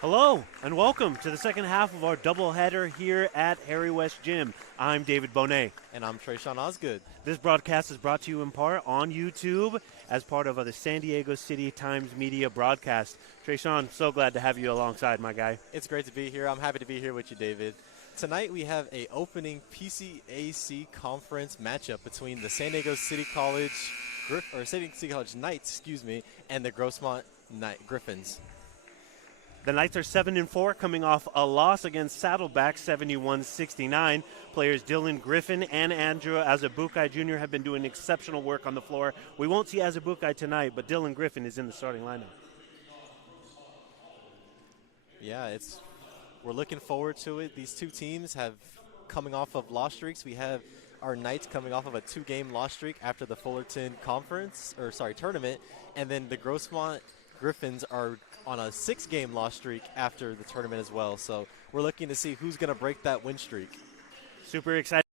Hello and welcome to the second half of our doubleheader here at Harry West Gym. I'm David Bohnet. And I'm Tresean Osgood. This broadcast is brought to you in part on YouTube as part of the San Diego City Times Media broadcast. Tresean, so glad to have you alongside, my guy. It's great to be here. I'm happy to be here with you, David. Tonight we have a opening PCAC conference matchup between the San Diego City College City College Knights, and the Grossmont Griffins. The Knights are 7-4, coming off a loss against Saddleback, 71-69. Players Dylan Griffin and Andrew Azubukai Jr. have been doing exceptional work on the floor. We won't see Azubukai tonight, but Dylan Griffin is in the starting lineup. Yeah, we're looking forward to it. These two teams have coming off of loss streaks. We have our Knights coming off of a 2-game loss streak after the Fullerton tournament, and then the Grossmont Griffins are on a 6-game loss streak after the tournament as well. So we're looking to see who's going to break that win streak. Super excited.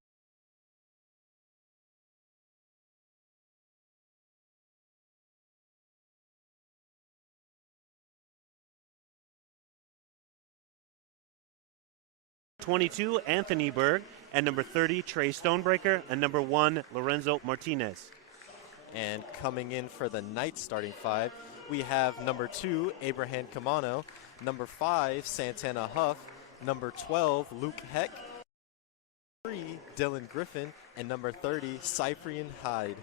#22, Anthony Berg, and number 30, Trey Stonebreaker, and number 1, Lorenzo Martinez. And coming in for the Knights starting five, we have number 2, Abraham Camano, number 5, Santana Huff, number 12, Luke Heck, 3, Dylan Griffin, and number 30, Cyprian Hyde.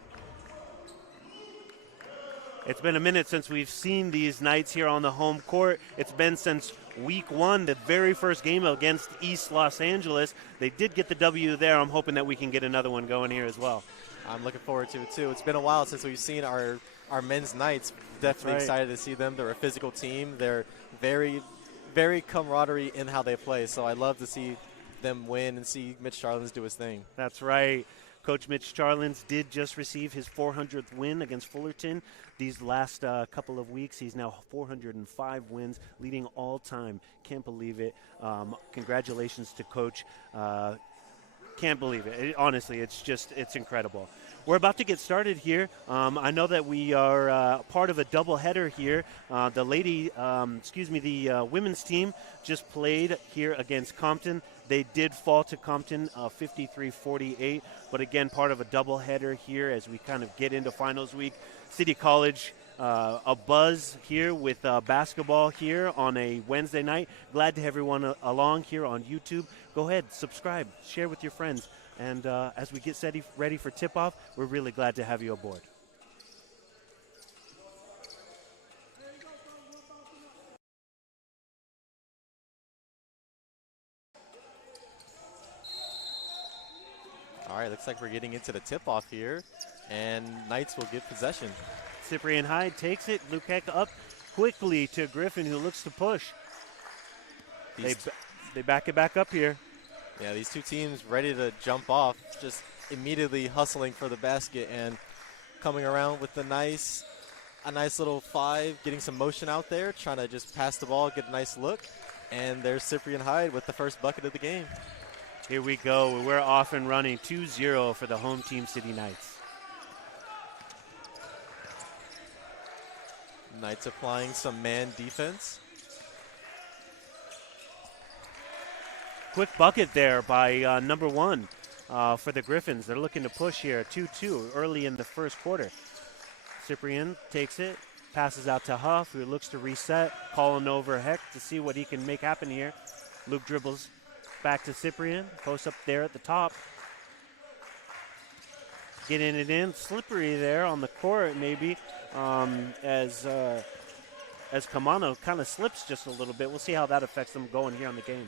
It's been a minute since we've seen these Knights here on the home court. It's been since week 1, the very first game against East Los Angeles. They did get the W there. I'm hoping that we can get another one going here as well. I'm looking forward to it, too. It's been a while since we've seen our men's Knights. Definitely excited to see them. They're a physical team. They're very, very camaraderie in how they play. So I love to see them win and see Mitch Charlins do his thing. That's right. Coach Mitch Charlins did just receive his 400th win against Fullerton. These last couple of weeks, he's now 405 wins, leading all time. Can't believe it. Congratulations to Coach. Can't believe it. Honestly, it's incredible. We're about to get started here. I know that we are part of a doubleheader here. The women's team just played here against Compton. They did fall to Compton 53-48, but again, part of a doubleheader here as we kind of get into finals week. City College, a buzz here with basketball here on a Wednesday night. Glad to have everyone along here on YouTube. Go ahead, subscribe, share with your friends. And as we get ready for tip-off, we're really glad to have you aboard. All right, looks like we're getting into the tip-off here, and Knights will get possession. Cyprian Hyde takes it. Luke Heck up quickly to Griffin, who looks to push. They back it back up here. Yeah, these two teams ready to jump off, just immediately hustling for the basket and coming around with a nice little 5, getting some motion out there, trying to just pass the ball, get a nice look. And there's Cyprian Hyde with the first bucket of the game. Here we go. We're off and running 2-0 for the home team City Knights. Knights applying some man defense. Quick bucket there by number 1 for the Griffins. They're looking to push here, 2-2 early in the first quarter. Cyprian takes it, passes out to Huff, who looks to reset, calling over Heck to see what he can make happen here. Luke dribbles back to Cyprian, posts up there at the top. Getting it in, slippery there on the court maybe, as Camano kind of slips just a little bit. We'll see how that affects them going here on the game.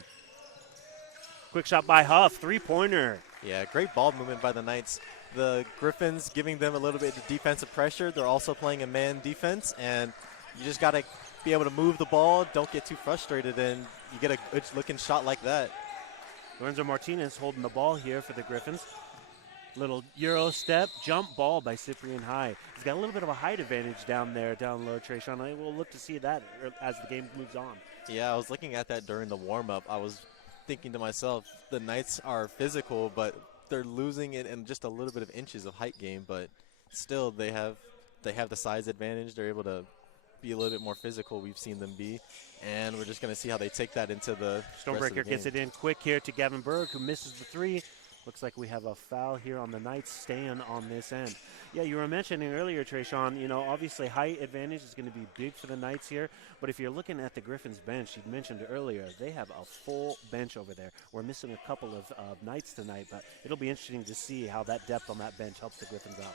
Quick shot by Huff, 3-pointer. Yeah, great ball movement by the Knights. The Griffins giving them a little bit of defensive pressure. They're also playing a man defense, and you just got to be able to move the ball, don't get too frustrated, and you get a good-looking shot like that. Lorenzo Martinez holding the ball here for the Griffins. Little Euro step, jump ball by Cyprian Hyde. He's got a little bit of a height advantage down low, Tresean. We'll look to see that as the game moves on. Yeah, I was looking at that during the warm-up. I was thinking to myself, the Knights are physical, but they're losing it in just a little bit of inches of height game. But still, they have the size advantage. They're able to be a little bit more physical we've seen them be. And we're just going to see how they take that into the Stonebreaker gets it in quick here to Gavin Berg, who misses the three. Looks like we have a foul here on the Knights staying on this end. Yeah, you were mentioning earlier, Tresean, you know, obviously height advantage is going to be big for the Knights here. But if you're looking at the Griffins bench, you mentioned earlier, they have a full bench over there. We're missing a couple of Knights tonight, but it'll be interesting to see how that depth on that bench helps the Griffins out.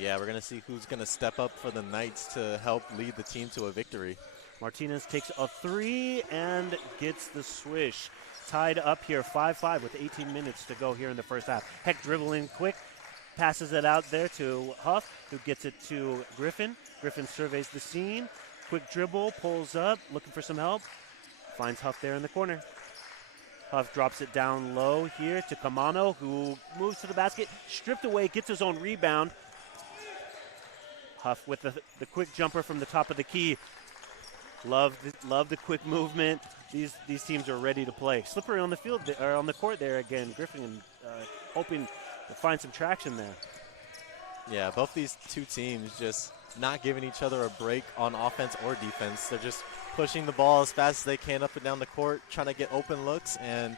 Yeah, we're going to see who's going to step up for the Knights to help lead the team to a victory. Martinez takes a three and gets the swish. Tied up here 5-5 with 18 minutes to go here in the first half. Heck dribbling quick, passes it out there to Huff, who gets it to Griffin. Griffin surveys the scene. Quick dribble, pulls up, looking for some help. Finds Huff there in the corner. Huff drops it down low here to Kamano, who moves to the basket, stripped away, gets his own rebound. Huff with the quick jumper from the top of the key. Love the quick movement. These teams are ready to play. Slippery on the field, or on the court there again. Griffin hoping to find some traction there. Yeah, both these two teams just not giving each other a break on offense or defense. They're just pushing the ball as fast as they can up and down the court, trying to get open looks, and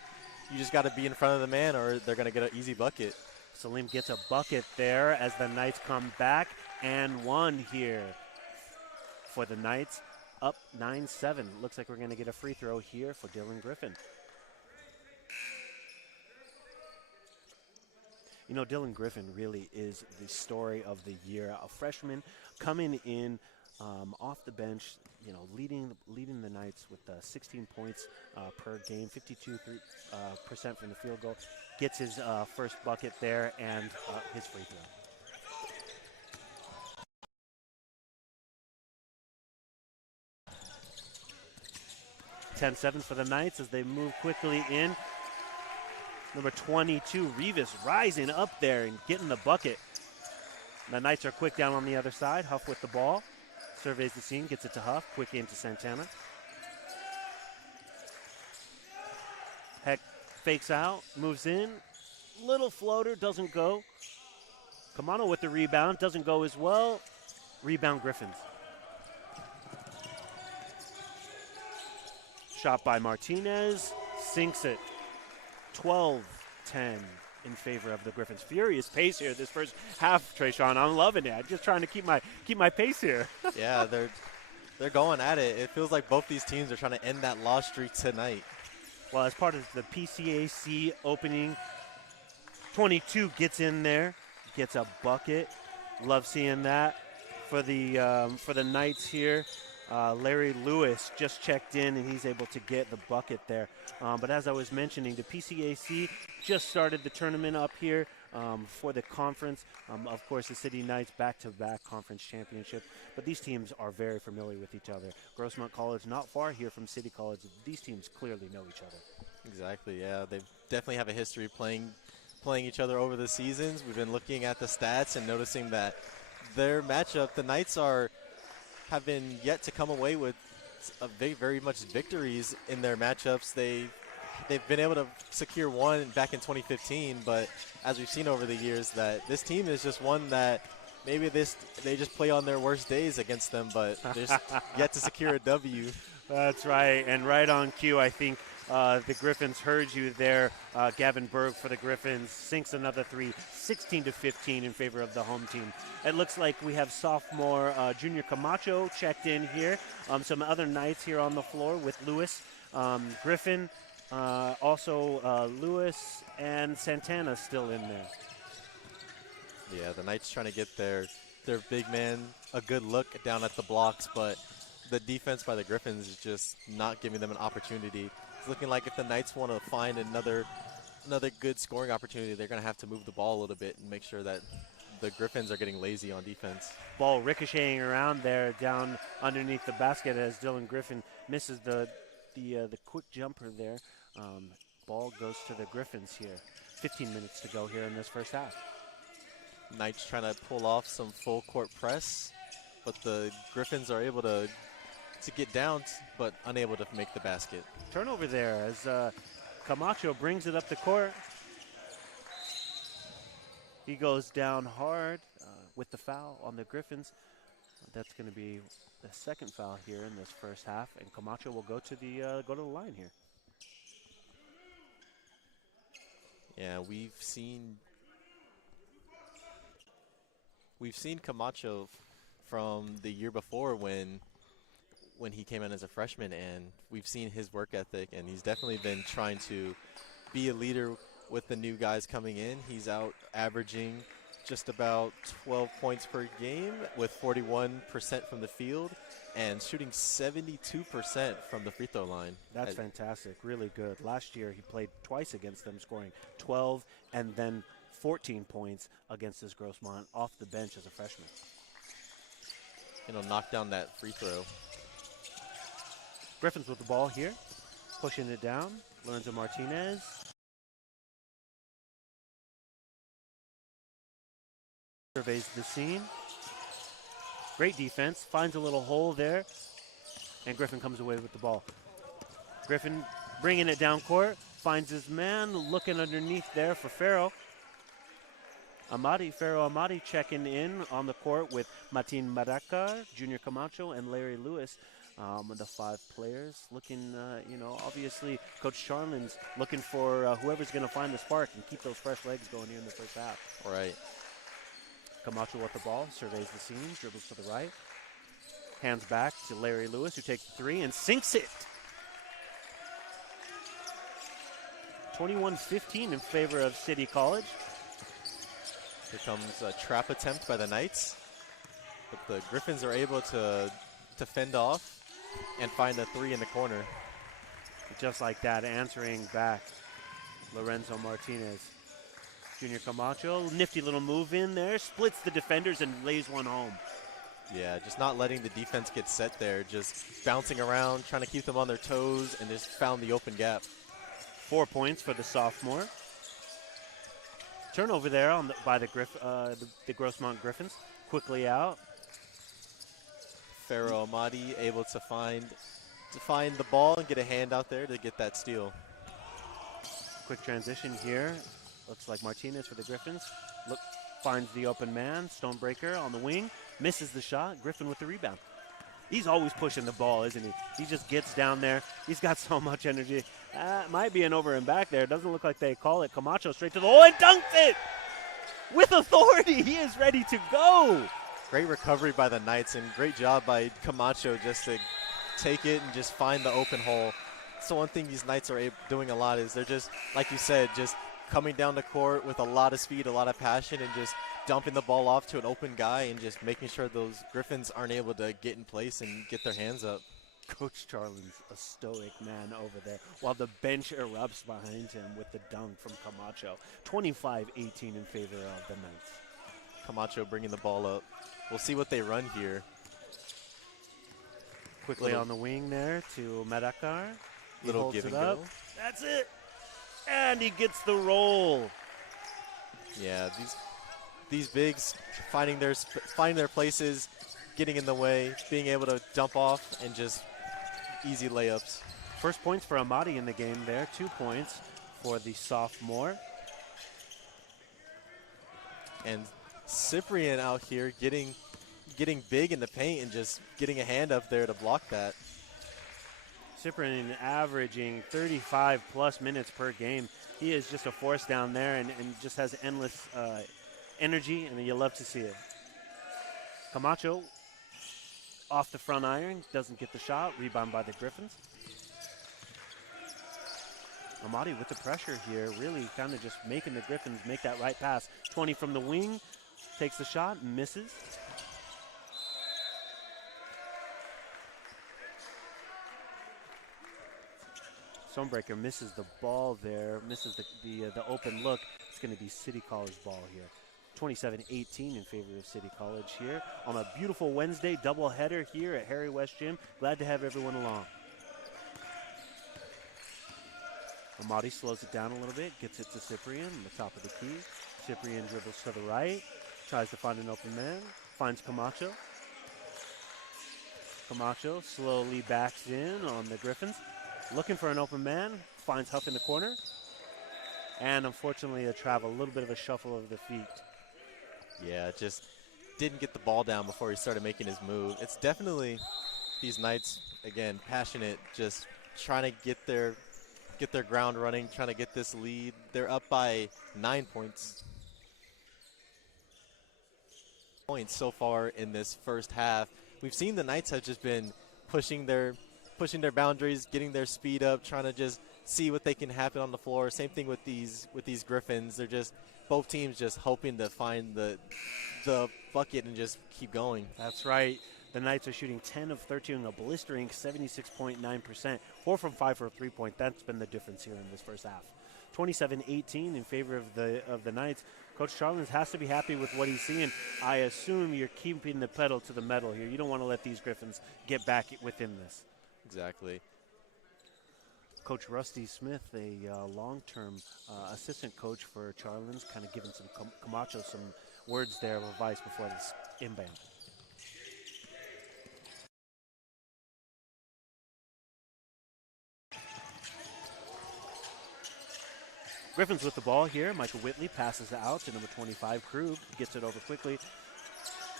you just got to be in front of the man or they're going to get an easy bucket. Salim gets a bucket there as the Knights come back and one here for the Knights. Up 9-7. Looks like we're going to get a free throw here for Dylan Griffin. You know, Dylan Griffin really is the story of the year. A freshman coming in off the bench, you know, leading the Knights with 16 points per game, 52% from the field goal. Gets his first bucket there and his free throw. 10-7 for the Knights as they move quickly in. Number 22, Rivas, rising up there and getting the bucket. The Knights are quick down on the other side. Huff with the ball. Surveys the scene, gets it to Huff. Quick into Santana. Heck fakes out, moves in. Little floater, doesn't go. Kamano with the rebound, doesn't go as well. Rebound Griffins. Shot by Martinez, sinks it. 12-10 in favor of the Griffins. Furious pace here this first half, Tresean. I'm loving it. I'm just trying to keep my pace here. Yeah, they're going at it. It feels like both these teams are trying to end that loss streak tonight. Well, as part of the PCAC opening, 22 gets in there, gets a bucket. Love seeing that for the Knights here. Larry Lewis just checked in, and he's able to get the bucket there. But as I was mentioning, the PCAC just started the tournament up here for the conference. Of course, the City Knights back-to-back conference championship. But these teams are very familiar with each other. Grossmont College not far here from City College. These teams clearly know each other. Exactly, yeah. They definitely have a history playing each other over the seasons. We've been looking at the stats and noticing that their matchup, the Knights have been yet to come away with very much victories in their matchups. They've been able to secure one back in 2015, but as we've seen over the years, that this team is just one that maybe they just play on their worst days against them, but they're just yet to secure a W. That's right, and right on cue, I think the Griffins heard you there. Gavin Berg for the Griffins sinks another three, 16-15 in favor of the home team. It looks like we have sophomore Junior Camacho checked in here. Some other Knights here on the floor with Lewis, Griffin, also Lewis and Santana still in there. Yeah, the Knights trying to get their big man a good look down at the blocks, but the defense by the Griffins is just not giving them an opportunity. It's looking like if the Knights want to find another good scoring opportunity, they're going to have to move the ball a little bit and make sure that the Griffins are getting lazy on defense. Ball ricocheting around there down underneath the basket as Dylan Griffin misses the quick jumper there. Ball goes to the Griffins here. 15 minutes to go here in this first half. Knights trying to pull off some full court press, but the Griffins are able to get down, but unable to make the basket. Turnover there as Camacho brings it up the court. He goes down hard with the foul on the Griffins. That's going to be the second foul here in this first half, and Camacho will go to the line here. Yeah, we've seen Camacho from the year before when he came in as a freshman, and we've seen his work ethic, and he's definitely been trying to be a leader with the new guys coming in. He's out averaging just about 12 points per game with 41% from the field and shooting 72% from the free throw line. That's fantastic, really good. Last year he played twice against them, scoring 12 and then 14 points against this Grossmont off the bench as a freshman. And he'll knock down that free throw. Griffins with the ball here, pushing it down. Lorenzo Martinez. Surveys the scene. Great defense, finds a little hole there, and Griffin comes away with the ball. Griffin bringing it down court, finds his man, looking underneath there for Farrell. Farrell Amadi checking in on the court with Martin Maracar, Junior Camacho, and Larry Lewis. The 5 players looking, obviously Coach Charlin's looking for whoever's going to find the spark and keep those fresh legs going here in the first half. Right. Camacho with the ball, surveys the scene, dribbles to the right. Hands back to Larry Lewis, who takes the 3 and sinks it. 21-15 in favor of City College. Here comes a trap attempt by the Knights. But the Griffins are able to fend off and find a 3 in the corner. Just like that, answering back, Lorenzo Martinez. Junior Camacho, nifty little move in there, splits the defenders and lays one home. Yeah, just not letting the defense get set there, just bouncing around, trying to keep them on their toes, and just found the open gap. 4 points for the sophomore. Turnover there by the Grossmont Griffins. Quickly out. Farrell Amadi able to find the ball and get a hand out there to get that steal. Quick transition here. Looks like Martinez for the Griffins. Finds the open man. Stonebreaker on the wing. Misses the shot. Griffin with the rebound. He's always pushing the ball, isn't he? He just gets down there. He's got so much energy. Might be an over and back there. Doesn't look like they call it. Camacho straight to the hole and dunks it! With authority, he is ready to go. Great recovery by the Knights and great job by Camacho just to take it and just find the open hole. So one thing these Knights are doing a lot is they're just, like you said, just coming down the court with a lot of speed, a lot of passion, and just dumping the ball off to an open guy and just making sure those Griffins aren't able to get in place and get their hands up. Coach Charlin's a stoic man over there while the bench erupts behind him with the dunk from Camacho. 25-18 in favor of the Knights. Camacho bringing the ball up. We'll see what they run here. Quickly on the wing there to Maracar. Little give and go. That's it. And he gets the roll. Yeah, these bigs finding their places, getting in the way, being able to dump off and just easy layups. First points for Amadi in the game there. 2 points for the sophomore. And Cyprian out here getting big in the paint and just getting a hand up there to block that. Cyprian averaging 35-plus minutes per game. He is just a force down there and just has endless energy, and you love to see it. Camacho off the front iron, doesn't get the shot. Rebound by the Griffins. Amadi with the pressure here, really kind of just making the Griffins make that right pass. 20 from the wing, takes the shot, misses. Stonebreaker misses the ball there, misses the open look. It's going to be City College ball here. 27-18 in favor of City College here on a beautiful Wednesday doubleheader here at Harry West Gym. Glad to have everyone along. Amadi slows it down a little bit, gets it to Cyprian, the top of the key. Cyprian dribbles to the right, tries to find an open man, finds Camacho. Camacho slowly backs in on the Griffins. Looking for an open man, finds Huff in the corner. And unfortunately, a little bit of a shuffle of the feet. Yeah, just didn't get the ball down before he started making his move. It's definitely these Knights, again, passionate, just trying to get their ground running, trying to get this lead. They're up by 9 points so far in this first half. We've seen the Knights have just been pushing their boundaries, getting their speed up, trying to just see what they can happen on the floor. Same thing with these Griffins. They're just both teams just hoping to find the bucket and just keep going. That's right. The Knights are shooting 10 of 13, a blistering 76.9%, 4 from 5 for a three-point. That's been the difference here in this first half. 27-18 in favor of the Knights. Coach Charlins has to be happy with what he's seeing. I assume you're keeping the pedal to the metal here. You don't want to let these Griffins get back within this. Exactly. Coach Rusty Smith, a long-term assistant coach for Charlins, kind of giving some Camacho some words there of advice before this inbound. Griffins with the ball here. Michael Whitley passes it out to number 25, Krug. Gets it over quickly.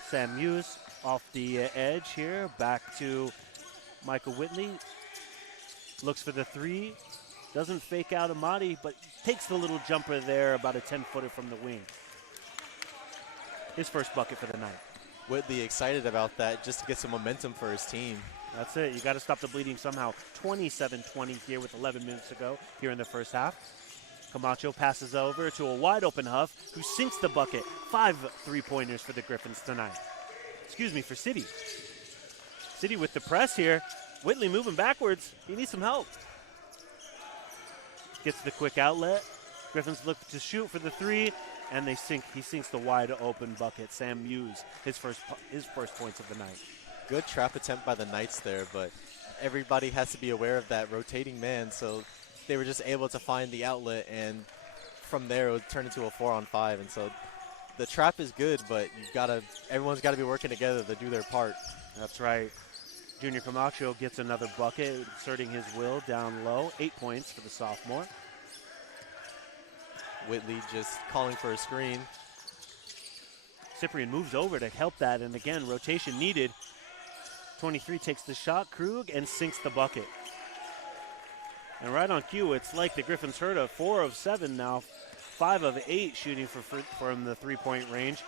Sam Muse off the edge here. Back to Michael Whitley. Looks for the three. Doesn't fake out Amadi, but takes the little jumper there, about a 10-footer from the wing. His first bucket for the night. Whitley excited about that just to get some momentum for his team. That's it. You got to stop the bleeding somehow. 27-20 here with 11 minutes to go here in the first half. Camacho passes over to a wide-open Huff, who sinks the bucket. 5 three-pointers for the Griffins tonight. Excuse me, for City. City with the press here. Whitley moving backwards. He needs some help. Gets the quick outlet. Griffins look to shoot for the three, and he sinks the wide-open bucket. Sam Muse, his first points of the night. Good trap attempt by the Knights there, but everybody has to be aware of that rotating man, so they were just able to find the outlet, and from there it would turn into a 4-on-5. And so the trap is good, but everyone's got to be working together to do their part. That's right. Junior Camacho gets another bucket, exerting his will down low. 8 points for the sophomore. Whitley just calling for a screen. Cyprian moves over to help that, and again, rotation needed. 23 takes the shot, Krug, and sinks the bucket. And right on cue, it's like the Griffins heard of 4 of 7 now, 5 of 8 shooting from the three-point range.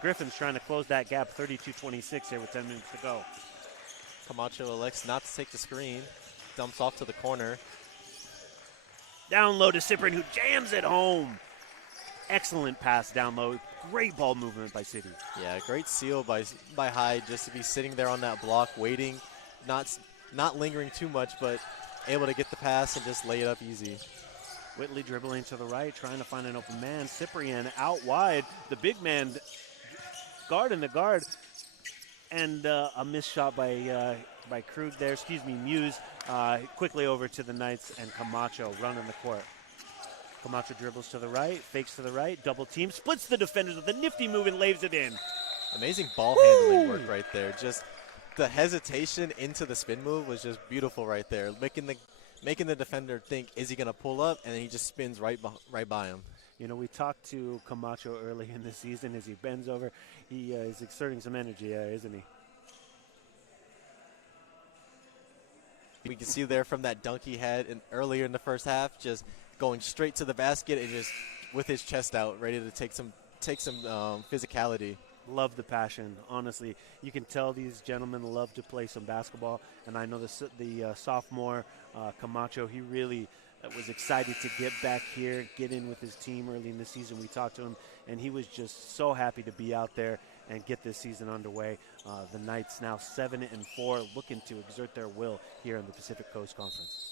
Griffins trying to close that gap, 32-26 here with 10 minutes to go. Camacho elects not to take the screen, dumps off to the corner. Down low to Cyprian, who jams it home. Excellent pass down low. Great ball movement by City. Yeah, great seal by Hyde, just to be sitting there on that block, waiting, not lingering too much, but able to get the pass and just lay it up easy. Whitley dribbling to the right, trying to find an open man. Cyprian out wide. The big man guarding the guard. And a missed shot by Krug there. Muse. Quickly over to the Knights, and Camacho running the court. Camacho dribbles to the right, fakes to the right, double team, splits the defenders with a nifty move and lays it in. Amazing ball handling work right there. Just the hesitation into the spin move was just beautiful right there, making the defender think, is he going to pull up, and then he just spins right by him. You know, we talked to Camacho early in the season as he bends over. He is exerting some energy, isn't he? We can see there from that dunk he had earlier in the first half, just going straight to the basket and just with his chest out, ready to take some physicality. Love the passion, honestly. You can tell these gentlemen love to play some basketball, and I know the sophomore, Camacho, he really was excited to get back here, get in with his team early in the season. We talked to him, and he was just so happy to be out there and get this season underway. The Knights now 7-4, looking to exert their will here in the Pacific Coast Conference.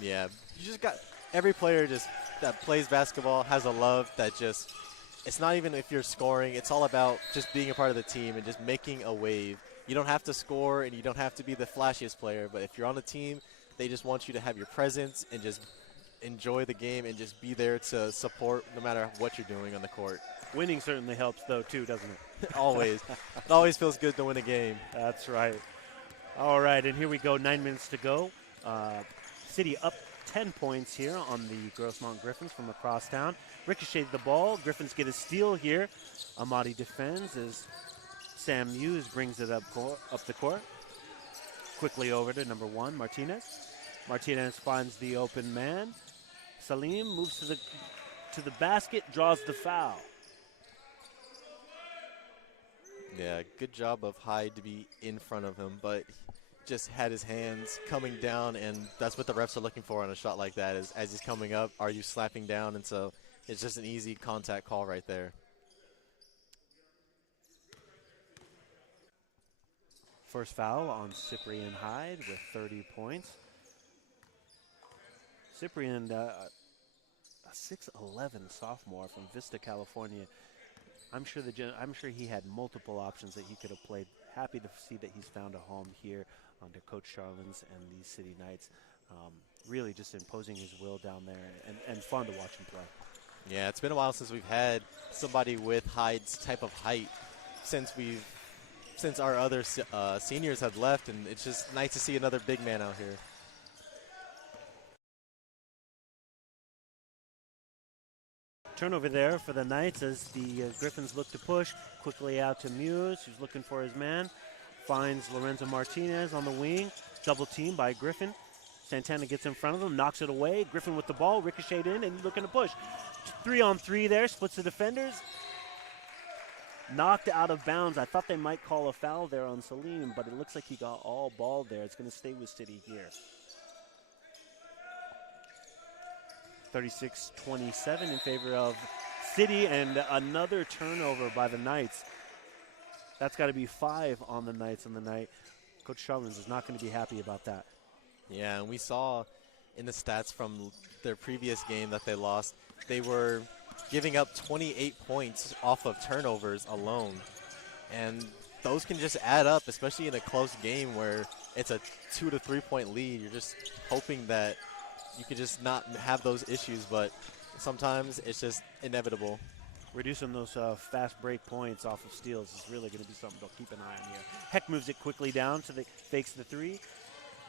Yeah, you just got every player that plays basketball has a love that just, it's not even if you're scoring, it's all about just being a part of the team and just making a wave. You don't have to score and you don't have to be the flashiest player, but if you're on a team, they just want you to have your presence and just enjoy the game and just be there to support no matter what you're doing on the court. Winning certainly helps though too, doesn't it? Always. It always feels good to win a game. That's right. All right, and here we go, 9 minutes to go. City up 10 points here on the Grossmont Griffins from across town. Ricocheted the ball. Griffins get a steal here. Amadi defends as Sam Hughes brings it up the court. Quickly over to number 1, Martinez. Martinez finds the open man. Salim moves to the basket, draws the foul. Yeah, good job of Hyde to be in front of him, but just had his hands coming down, and that's what the refs are looking for on a shot like that, is as he's coming up, are you slapping down? And so it's just an easy contact call right there. First foul on Cyprian Hyde with 30 points. Cyprian, a 6'11" sophomore from Vista, California. I'm sure he had multiple options that he could have played. Happy to see that he's found a home here under Coach Charlins and these City Knights. Really just imposing his will down there, and fun to watch him play. Yeah, it's been a while since we've had somebody with Hyde's type of height since our other seniors have left, and it's just nice to see another big man out here. Turnover there for the Knights as the Griffins look to push. Quickly out to Muse, who's looking for his man. Finds Lorenzo Martinez on the wing. Double team by Griffin. Santana gets in front of him, knocks it away. Griffin with the ball, ricocheted in, and looking to push. 3-on-3 there, splits the defenders. Knocked out of bounds. I thought they might call a foul there on Salim, but it looks like he got all ball there. It's going to stay with City here. 36-27 in favor of City, and another turnover by the Knights. That's got to be 5 on the Knights on the night. Coach Charlins is not going to be happy about that. Yeah, and we saw in the stats from their previous game that they lost, they were giving up 28 points off of turnovers alone. And those can just add up, especially in a close game where it's a 2 to 3 point lead. You're just hoping that you could just not have those issues, but sometimes it's just inevitable. Reducing those fast break points off of steals is really going to be something to keep an eye on here. Heck moves it quickly down to fakes the 3,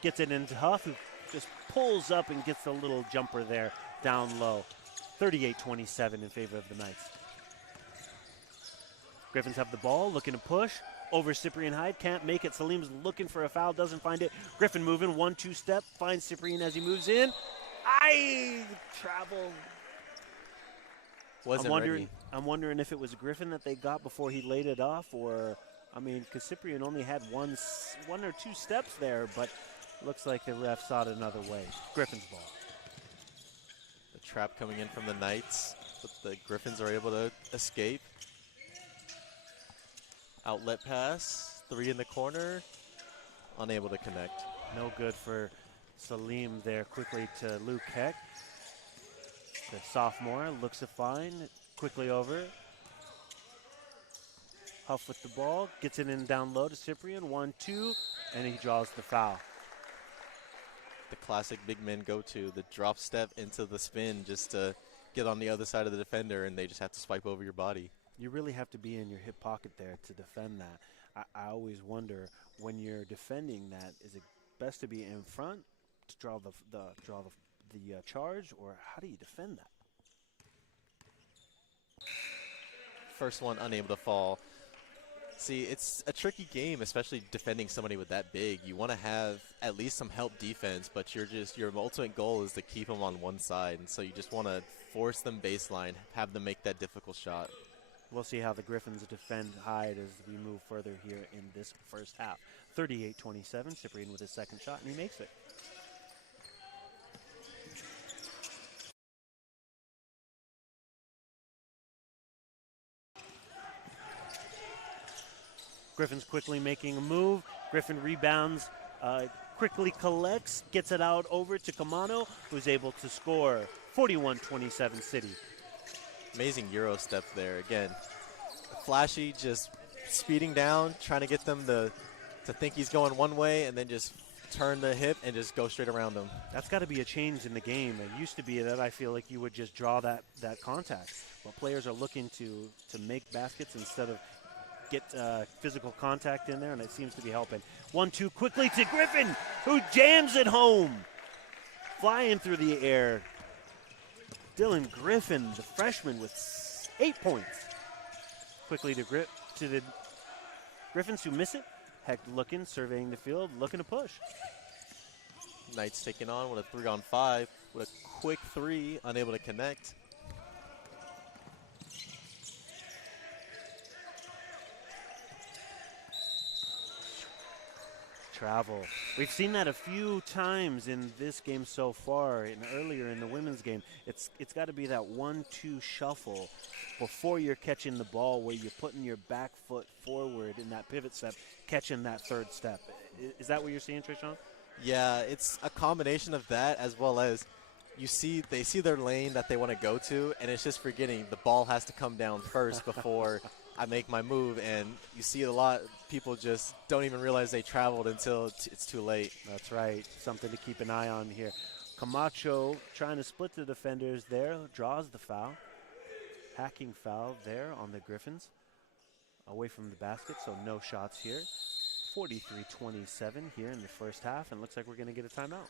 gets it into Huff, who just pulls up and gets a little jumper there down low. 38-27 in favor of the Knights. Griffins have the ball, looking to push. Over Cyprian Hyde, can't make it. Salim's looking for a foul, doesn't find it. Griffin moving, 1-2 step, finds Cyprian as he moves in. Travel. I'm wondering if it was Griffin that they got before he laid it off, or, I mean, because Cyprian only had one or two steps there, but looks like the ref saw it another way. Griffin's ball. The trap coming in from the Knights, but the Griffins are able to escape. Outlet pass, 3 in the corner, unable to connect. No good for Salim there. Quickly to Luke Heck. The sophomore looks to find, quickly over. Huff with the ball, gets it in down low to Cyprian, 1-2, and he draws the foul. The classic big men go-to, the drop step into the spin just to get on the other side of the defender, and they just have to swipe over your body. You really have to be in your hip pocket there to defend that. I always wonder, when you're defending that, is it best to be in front to draw the charge, or how do you defend that? First one unable to fall. See, it's a tricky game, especially defending somebody with that big. You want to have at least some help defense, but your ultimate goal is to keep them on one side, and so you just want to force them baseline, have them make that difficult shot. We'll see how the Griffins defend Hyde as we move further here in this first half. 38-27, Cyprian with his second shot, and he makes it. Griffin's quickly making a move. Griffin rebounds, quickly collects, gets it out over to Kamano, who's able to score. 41-27 City. Amazing Euro step there. Again, flashy, just speeding down, trying to get them to think he's going one way, and then just turn the hip and just go straight around them. That's got to be a change in the game. It used to be that I feel like you would just draw that contact. But players are looking to make baskets instead of get physical contact in there, and it seems to be helping. 1-2 quickly to Griffin, who jams it home. Flying through the air. Dylan Griffin, the freshman, with 8 points. Quickly to the Griffins who miss it. Heck looking, surveying the field, looking to push. Knights taking on with a 3-on-5 with a quick 3, unable to connect. Travel. We've seen that a few times in this game so far, and earlier in the women's game. It's got to be that 1-2 shuffle before you're catching the ball, where you're putting your back foot forward in that pivot step, catching that third step. Is that what you're seeing, Tresean? Yeah, it's a combination of that, as well as they see their lane that they want to go to, and it's just forgetting the ball has to come down first before I make my move. And you see a lot of people just don't even realize they traveled until it's too late. That's right. Something to keep an eye on here. Camacho trying to split the defenders there, draws the foul. Hacking foul there on the Griffins. Away from the basket, so no shots here. 43-27 here in the first half, and looks like we're going to get a timeout.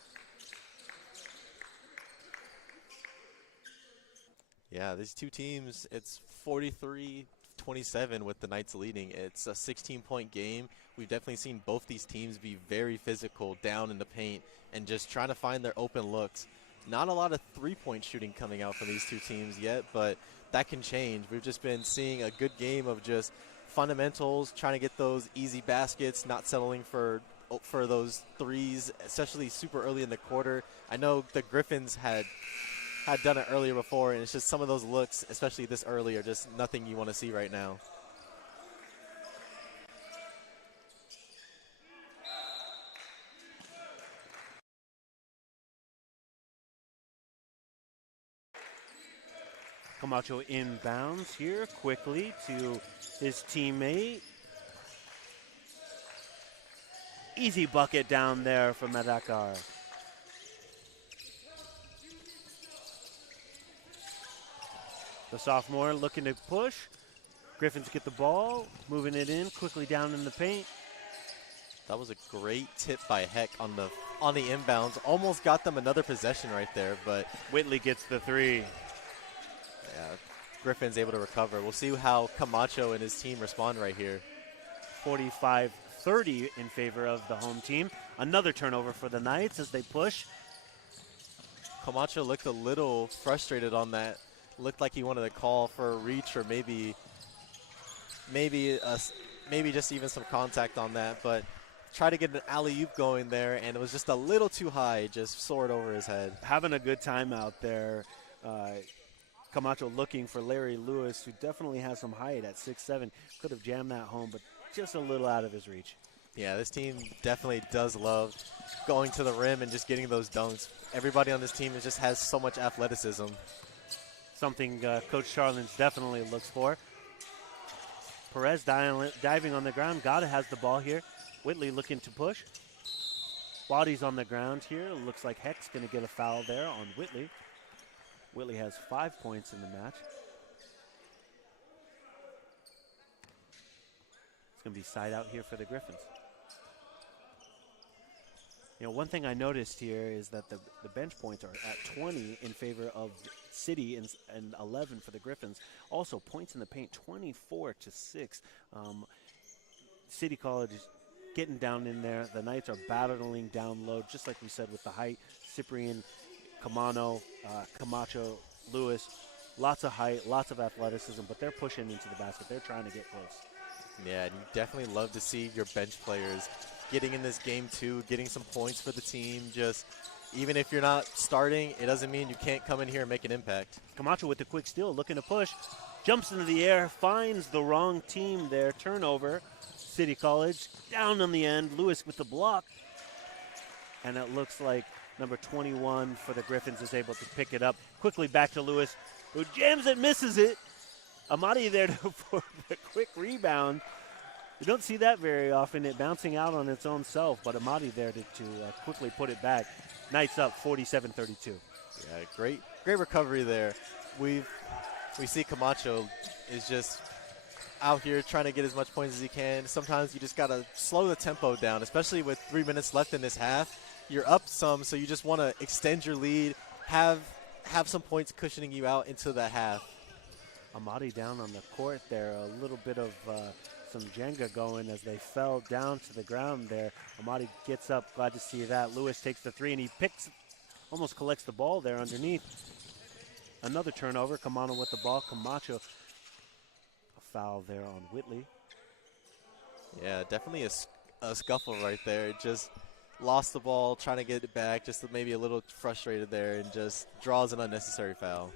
Yeah, these two teams, it's 43-27 with the Knights leading. It's a 16-point game. We've definitely seen both these teams be very physical down in the paint and just trying to find their open looks. Not a lot of three-point shooting coming out from these two teams yet, but that can change. We've just been seeing a good game of just fundamentals, trying to get those easy baskets, not settling for those threes, especially super early in the quarter. I know the Griffins had done it earlier before, and it's just some of those looks, especially this early, are just nothing you want to see right now. Camacho inbounds here quickly to his teammate. Easy bucket down there from Madakar. The sophomore looking to push. Griffins get the ball, moving it in quickly down in the paint. That was a great tip by Heck on the inbounds. Almost got them another possession right there, but Whitley gets the three. Yeah, Griffin's able to recover. We'll see how Camacho and his team respond right here. 45-30 in favor of the home team. Another turnover for the Knights as they push. Camacho looked a little frustrated on that. Looked like he wanted to call for a reach or maybe just even some contact on that, but try to get an alley-oop going there, and it was just a little too high, just soared over his head. Having a good time out there. Camacho looking for Larry Lewis, who definitely has some height at 6'7". Could have jammed that home, but just a little out of his reach. Yeah, this team definitely does love going to the rim and just getting those dunks. Everybody on this team just has so much athleticism. Something Coach Charlins definitely looks for. Perez diving on the ground. Gada has the ball here. Whitley looking to push. Body's on the ground here. Looks like Heck's going to get a foul there on Whitley. Whitley has 5 points in the match. It's going to be side out here for the Griffins. You know, one thing I noticed here is that the bench points are at 20 in favor of City and 11 for the Griffins. Also, points in the paint, 24-6. City College is getting down in there. The Knights are battling down low, just like we said with the height. Cyprian, Camacho, Lewis, lots of height, lots of athleticism, but they're pushing into the basket. They're trying to get close. Yeah, and you definitely love to see your bench players getting in this game too, getting some points for the team. Just even if you're not starting, it doesn't mean you can't come in here and make an impact. Camacho with the quick steal, looking to push, jumps into the air, finds the wrong team there. Turnover, City College down on the end. Lewis with the block, and it looks like number 21 for the Griffins is able to pick it up. Quickly back to Lewis, who jams it, misses it. Amadi there for the quick rebound. You don't see that very often, it bouncing out on its own self, but Amadi there to quickly put it back. Knights up 47-32. Yeah, great recovery there. We see Camacho is just out here trying to get as much points as he can. Sometimes you just got to slow the tempo down, especially with 3 minutes left in this half. You're up some, so you just want to extend your lead, have some points cushioning you out into the half. Amadi down on the court there, a little bit of some Jenga going as they fell down to the ground there. Amadi gets up, glad to see that. Lewis takes the three and he almost collects the ball there underneath. Another turnover, Kamano with the ball, Camacho, a foul there on Whitley. Yeah, definitely a scuffle right there. Just lost the ball, trying to get it back, just maybe a little frustrated there and just draws an unnecessary foul.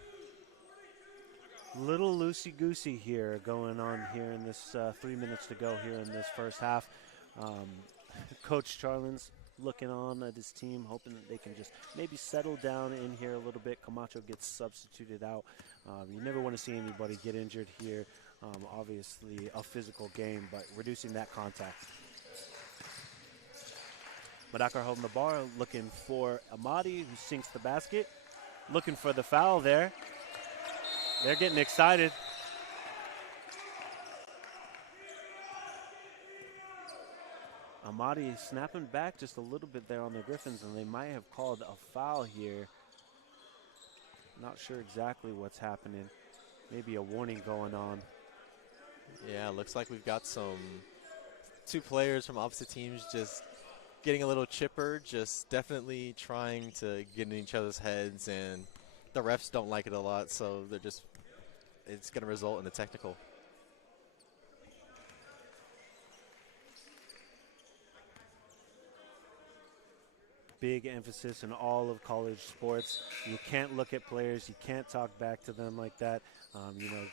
Little loosey-goosey here going on here in this 3 minutes to go here in this first half. Coach Charlin's looking on at his team, hoping that they can just maybe settle down in here a little bit. Camacho gets substituted out. You never want to see anybody get injured here. Obviously a physical game, but reducing that contact. Madakar holding the bar, looking for Amadi, who sinks the basket. Looking for the foul there. They're getting excited. Amadi snapping back just a little bit there on the Griffins, and they might have called a foul here. Not sure exactly what's happening. Maybe a warning going on. Yeah, looks like we've got two players from opposite teams just getting a little chipper, just definitely trying to get in each other's heads, and the refs don't like it a lot, so it's going to result in a technical. Big emphasis in all of college sports. You can't look at players. You can't talk back to them like that.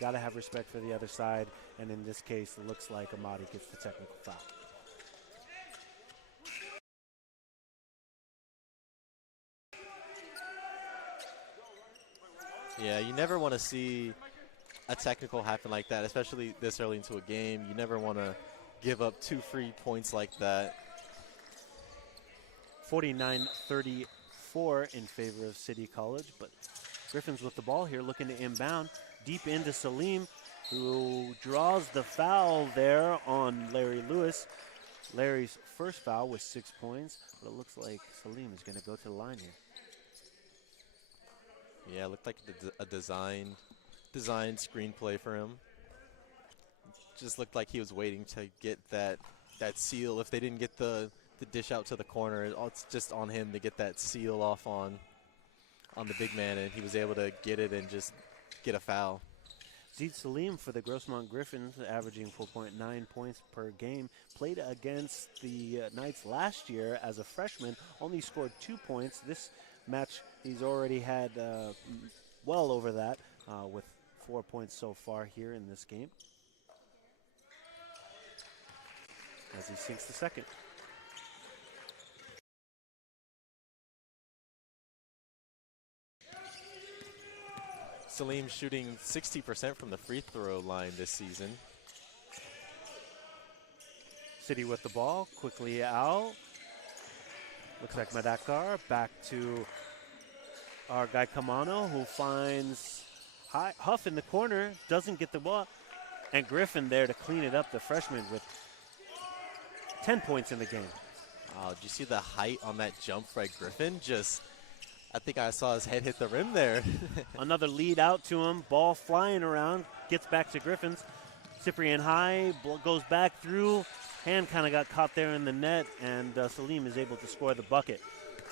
Got to have respect for the other side. And in this case, it looks like Amadi gets the technical foul. Yeah, you never want to see a technical happen like that, especially this early into a game. You never want to give up 2 free points like that. 49-34 in favor of City College, but Griffins with the ball here looking to inbound deep into Salim, who draws the foul there on Larry Lewis. Larry's first foul was 6 points, but it looks like Salim is going to go to the line here. Yeah, it looked like a designed screenplay for him. Just looked like he was waiting to get that seal. If they didn't get the dish out to the corner, it's just on him to get that seal off on the big man, and he was able to get it and just get a foul. Zid Salim for the Grossmont Griffins, averaging 4.9 points per game, played against the Knights last year as a freshman, only scored 2 points. This match, he's already had well over that with 4 points so far here in this game. As he sinks the second. Salim shooting 60% from the free throw line this season. City with the ball, quickly out. Looks like Madakar back to our guy Kamano, who finds Huff in the corner, doesn't get the ball, and Griffin there to clean it up, the freshman with 10 points in the game. Did you see the height on that jump by Griffin? I think I saw his head hit the rim there. Another lead out to him, ball flying around, gets back to Griffins. Cyprian high, goes back through, hand kind of got caught there in the net, and Salim is able to score the bucket.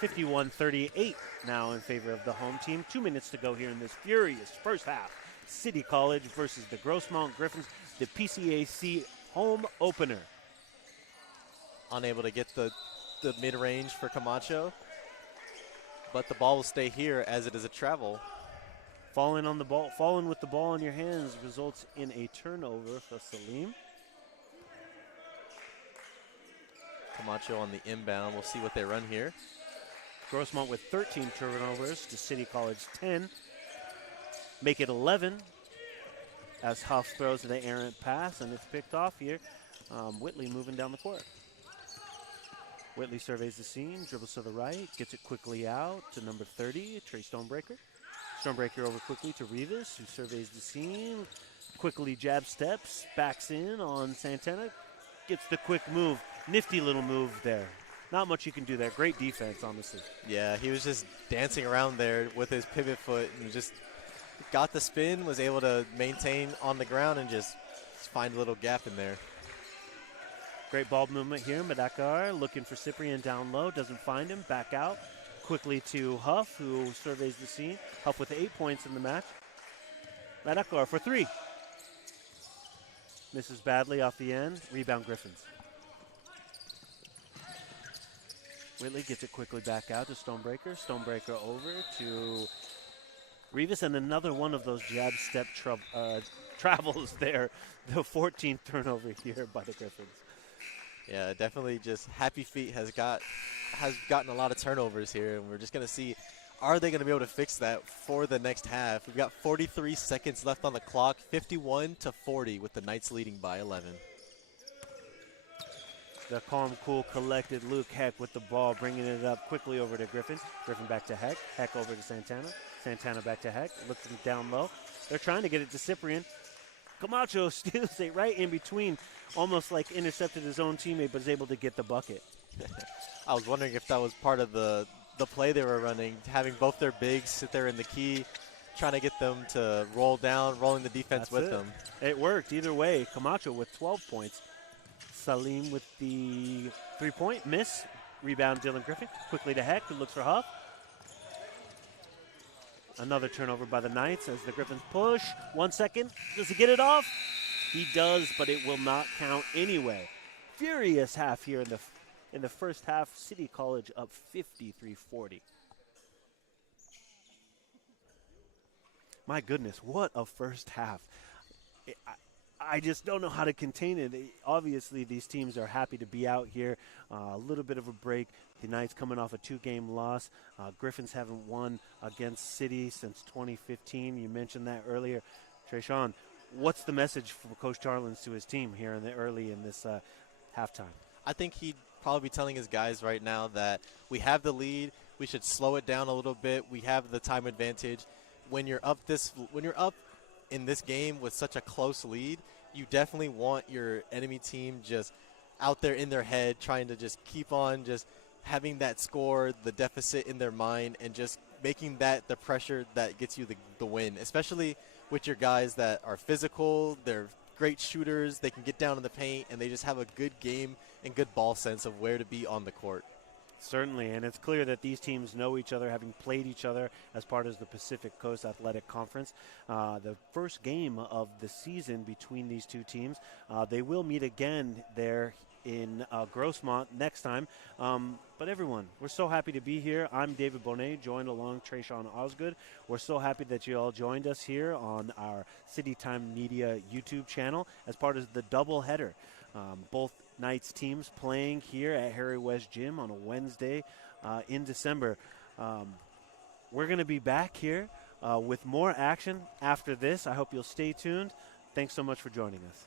51-38 now in favor of the home team. 2 minutes to go here in this furious first half. City College versus the Grossmont Griffins, the PCAC home opener. Unable to get the mid-range for Camacho, but the ball will stay here as it is a travel. Falling with the ball in your hands results in a turnover for Salim. Camacho on the inbound. We'll see what they run here. Grossmont with 13 turnovers to City College 10. Make it 11 as Huff throws the errant pass, and it's picked off here. Whitley moving down the court. Whitley surveys the scene, dribbles to the right, gets it quickly out to number 30, Trey Stonebreaker. Stonebreaker over quickly to Rivas, who surveys the scene. quickly jab steps, backs in on Santana, gets the quick move. Nifty little move there. Not much you can do there. Great defense, honestly. Yeah, he was just dancing around there with his pivot foot and just got the spin, was able to maintain on the ground and just find a little gap in there. Great ball movement here. Madakar looking for Cyprian down low, doesn't find him, back out. Quickly to Huff, who surveys the scene. Huff with 8 points in the match. Madakar for 3. Misses badly off the end. Rebound Griffins. Whitley gets it quickly back out to Stonebreaker. Stonebreaker over to Rivas, and another one of those jab step travels there. The 14th turnover here by the Griffins. Yeah, definitely just Happy Feet has gotten a lot of turnovers here, and we're just going to see, are they going to be able to fix that for the next half? We've got 43 seconds left on the clock, 51-40 with the Knights leading by 11. The calm, cool, collected Luke Heck with the ball, bringing it up quickly over to Griffin. Griffin back to Heck. Heck over to Santana. Santana back to Heck. Looks down low. They're trying to get it to Cyprian. Camacho steals it right in between, almost like intercepted his own teammate, but is able to get the bucket. I was wondering if that was part of the play they were running, having both their bigs sit there in the key, trying to get them to roll down, rolling the defense with them. It worked either way. Camacho with 12 points. Salim with the 3-point miss. Rebound Dylan Griffin. Quickly to Heck, who looks for Huff. Another turnover by the Knights as the Griffins push. 1 second. Does he get it off? He does, but it will not count anyway. Furious half here in the first half. City College up 53-40. My goodness, what a first half. I just don't know how to contain it. Obviously, these teams are happy to be out here. A little bit of a break. The Knights coming off a 2-game loss. Griffins haven't won against City since 2015. You mentioned that earlier. Tresean, what's the message for Coach Charlins to his team here early in this halftime? I think he'd probably be telling his guys right now that we have the lead. We should slow it down a little bit. We have the time advantage. When you're up in this game with such a close lead, you definitely want your enemy team just out there in their head, trying to just keep on just having that score, the deficit in their mind, and just making that the pressure that gets you the win, especially with your guys that are physical, they're great shooters, they can get down in the paint, and they just have a good game and good ball sense of where to be on the court. Certainly, and it's clear that these teams know each other, having played each other as part of the Pacific Coast Athletic Conference. The first game of the season between these two teams. They will meet again there in Grossmont next time. But everyone, we're so happy to be here. I'm David Bohnet, joined along Tresean Osgood. We're so happy that you all joined us here on our City Time Media YouTube channel as part of the doubleheader. Both Knights teams playing here at Harry West Gym on a Wednesday in December. We're going to be back here with more action after this. I hope you'll stay tuned. Thanks so much for joining us.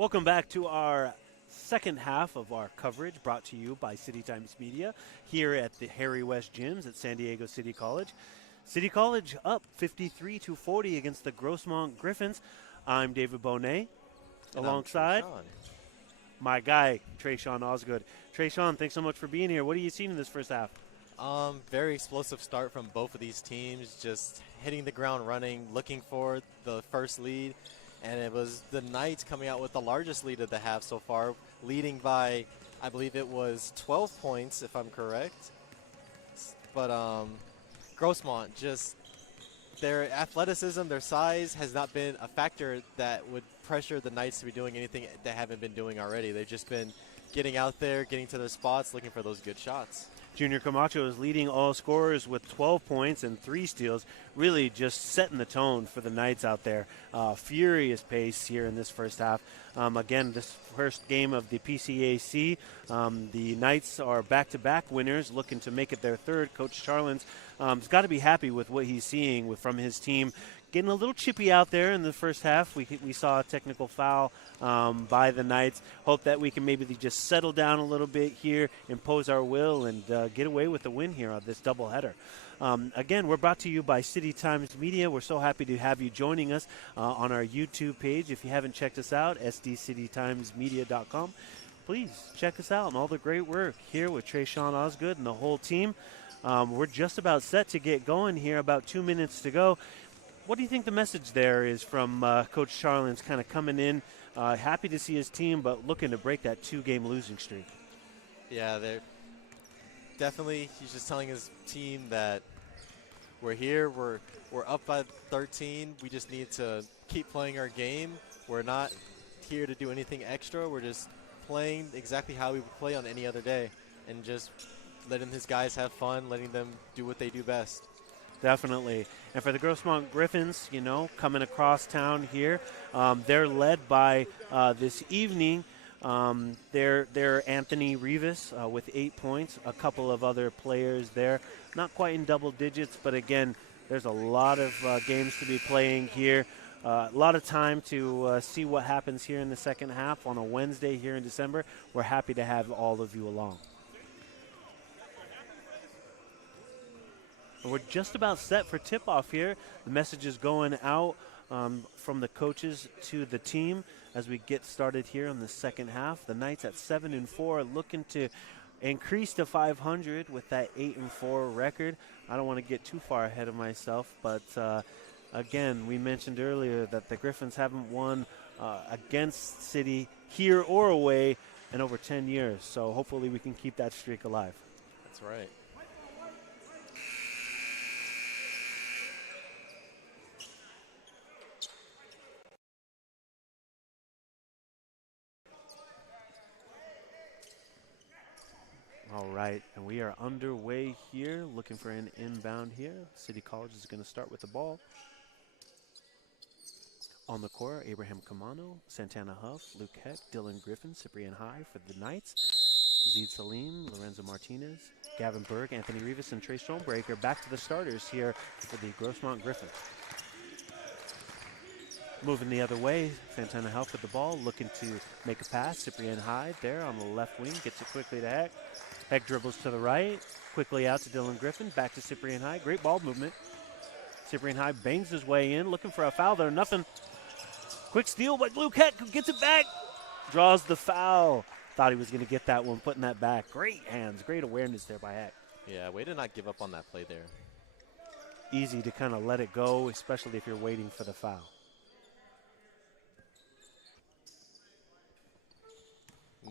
Welcome back to our second half of our coverage, brought to you by City Times Media here at the Harry West Gyms at San Diego City College. City College up 53-40 against the Grossmont Griffins. I'm David Bohnet, And alongside I'm my guy, Tresean Osgood. Tresean, thanks so much for being here. What have you seen in this first half? Very explosive start from both of these teams, just hitting the ground running, looking for the first lead. And it was the Knights coming out with the largest lead of the half so far, leading by, I believe it was 12 points, if I'm correct. But Grossmont, just their athleticism, their size has not been a factor that would pressure the Knights to be doing anything they haven't been doing already. They've just been getting out there, getting to their spots, looking for those good shots. Junior Camacho is leading all scorers with 12 points and 3 steals, really just setting the tone for the Knights out there. Furious pace here in this first half. Again, this first game of the PCAC, the Knights are back-to-back winners, looking to make it their third. Coach Charlin's has got to be happy with what he's seeing from his team. Getting a little chippy out there in the first half. We saw a technical foul by the Knights. Hope that we can maybe just settle down a little bit here, impose our will, and get away with the win here on this doubleheader. Again, we're brought to you by City Times Media. We're so happy to have you joining us on our YouTube page. If you haven't checked us out, sdcitytimesmedia.com. Please check us out and all the great work here with Tresean Osgood and the whole team. We're just about set to get going here, about 2 minutes to go. What do you think the message there is from Coach Charlin's kind of coming in, happy to see his team, but looking to break that 2-game losing streak? Yeah, they're definitely, he's just telling his team that we're here, we're up by 13. We just need to keep playing our game. We're not here to do anything extra. We're just playing exactly how we would play on any other day and just letting his guys have fun, letting them do what they do best. Definitely. And for the Grossmont Griffins, coming across town here, they're led by this evening. They're Anthony Rivas with 8 points, a couple of other players there. Not quite in double digits, but again, there's a lot of games to be playing here. A lot of time to see what happens here in the second half on a Wednesday here in December. We're happy to have all of you along. We're just about set for tip-off here. The message is going out from the coaches to the team as we get started here in the second half. The Knights at 7-4, looking to increase to 500 with that 8-4 record. I don't want to get too far ahead of myself, but again, we mentioned earlier that the Griffins haven't won against City here or away in over 10 years. So hopefully we can keep that streak alive. That's right. All right, and we are underway here, looking for an inbound here. City College is going to start with the ball. On the court, Abraham Camano, Santana Huff, Luke Heck, Dylan Griffin, Cyprian High for the Knights, Zeed Salim, Lorenzo Martinez, Gavin Berg, Anthony Rivas, and Trey Stonebreaker back to the starters here for the Grossmont Griffins. Moving the other way, Santana Huff with the ball, looking to make a pass. Cyprian High there on the left wing, gets it quickly to Heck. Heck dribbles to the right, quickly out to Dylan Griffin, back to Cyprian High. Great ball movement. Cyprian High bangs his way in, looking for a foul there, nothing. Quick steal by Luke Heck, who gets it back, draws the foul. Thought he was going to get that one, putting that back. Great hands, great awareness there by Heck. Yeah, way to not give up on that play there. Easy to kind of let it go, especially if you're waiting for the foul.